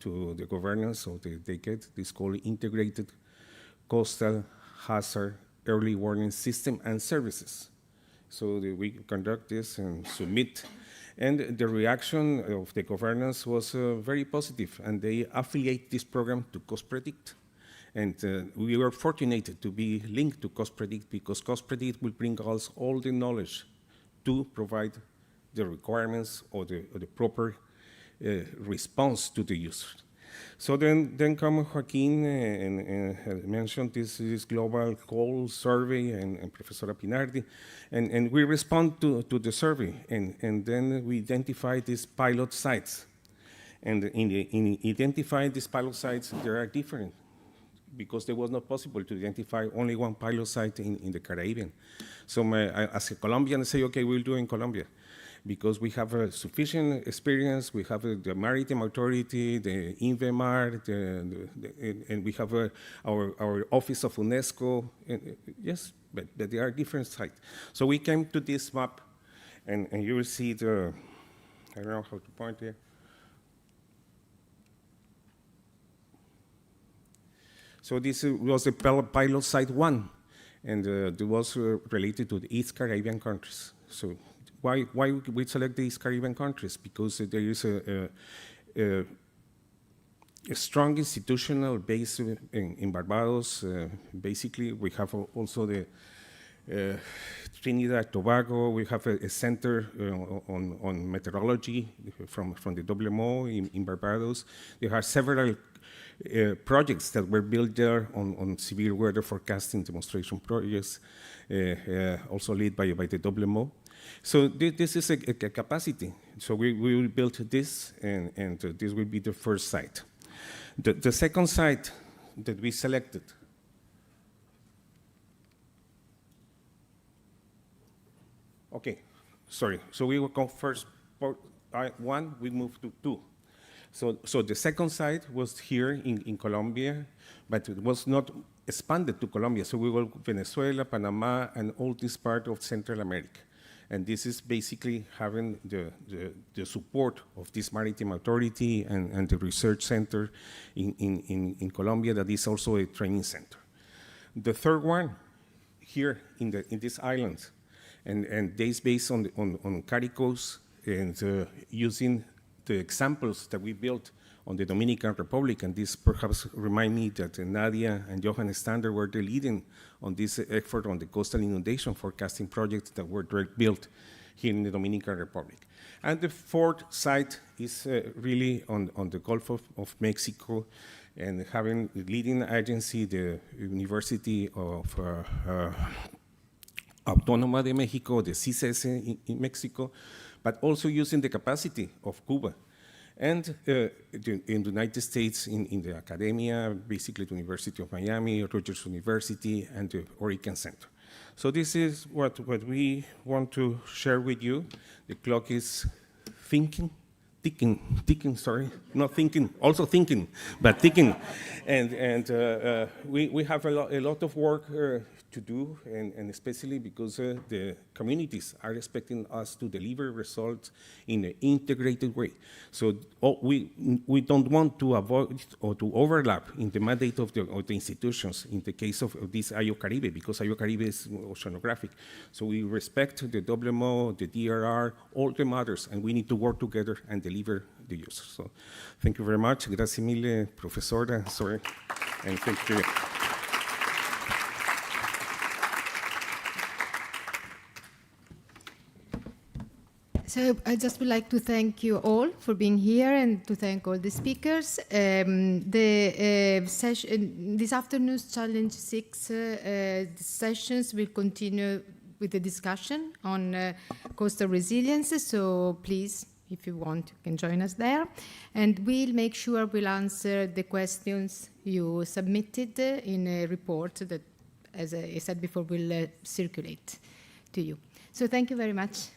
to the governance of the decade. This is called Integrated Coastal Hazard Early Warning System and Services. So we conduct this and submit. And the reaction of the governance was very positive, and they affiliate this program to CoastPredict. And we were fortunate to be linked to CoastPredict, because CoastPredict will bring us all the knowledge to provide the requirements or the proper response to the users. So then come Joaquin and mentioned this global call survey and Professor Pinardi, and we respond to the survey, and then we identify these pilot sites. And in identifying these pilot sites, there are different, because it was not possible to identify only one pilot site in the Caribbean. So as a Colombian, I say, okay, we'll do it in Colombia, because we have a sufficient experience. We have the Maritime Authority, the INVEMAR, and we have our Office of UNESCO. Yes, but there are different sites. So we came to this map, and you will see the, I don't know how to point here. So this was the pilot site 1, and it was related to the East Caribbean countries. So why we select these Caribbean countries? Because there is a strong institutional base in Barbados. Basically, we have also the Trinidad Tobago. We have a center on meteorology from the WMO in Barbados. There are several projects that were built there on severe weather forecasting demonstration projects, also led by the WMO. So this is a capacity. So we will build this, and this will be the first site. The second site that we selected, okay, sorry. So we will go first, 1, we move to 2. So the second site was here in Colombia, but it was not expanded to Colombia. So we will Venezuela, Panama, and all this part of Central America. And this is basically having the support of this Maritime Authority and the research center in Colombia that is also a training center. The third one here in this island, and this is based on CARICOS, and using the examples that we built on the Dominican Republic, and this perhaps remind me that Nadia and Johan Stander were the leading on this effort on the coastal inundation forecasting projects that were built here in the Dominican Republic. And the fourth site is really on the Gulf of Mexico, and having the leading agency, the University of Autónoma de Mexico, the CCS in Mexico, but also using the capacity of Cuba. And in the United States, in the academia, basically the University of Miami, Rutgers University, and the Hurricane Center. So this is what we want to share with you. The clock is ticking, sorry, not thinking, also thinking, but ticking. And we have a lot of work to do, and especially because the communities are expecting us to deliver results in an integrated way. So we don't want to avoid or to overlap in the mandate of the institutions in the case of this IO-Caribe, because IO-Caribe is oceanographic. So we respect the WMO, the DRR, all the matters, and we need to work together and deliver the users. So thank you very much. Grazie mille, professora, sorry, and thank you. So I just would like to thank you all for being here and to thank all the speakers. This afternoon's Challenge 6 sessions will continue with the discussion on coastal resilience. So please, if you want, you can join us there. And we'll make sure we'll answer the questions you submitted in a report that, as I said before, will circulate to you. So thank you very much.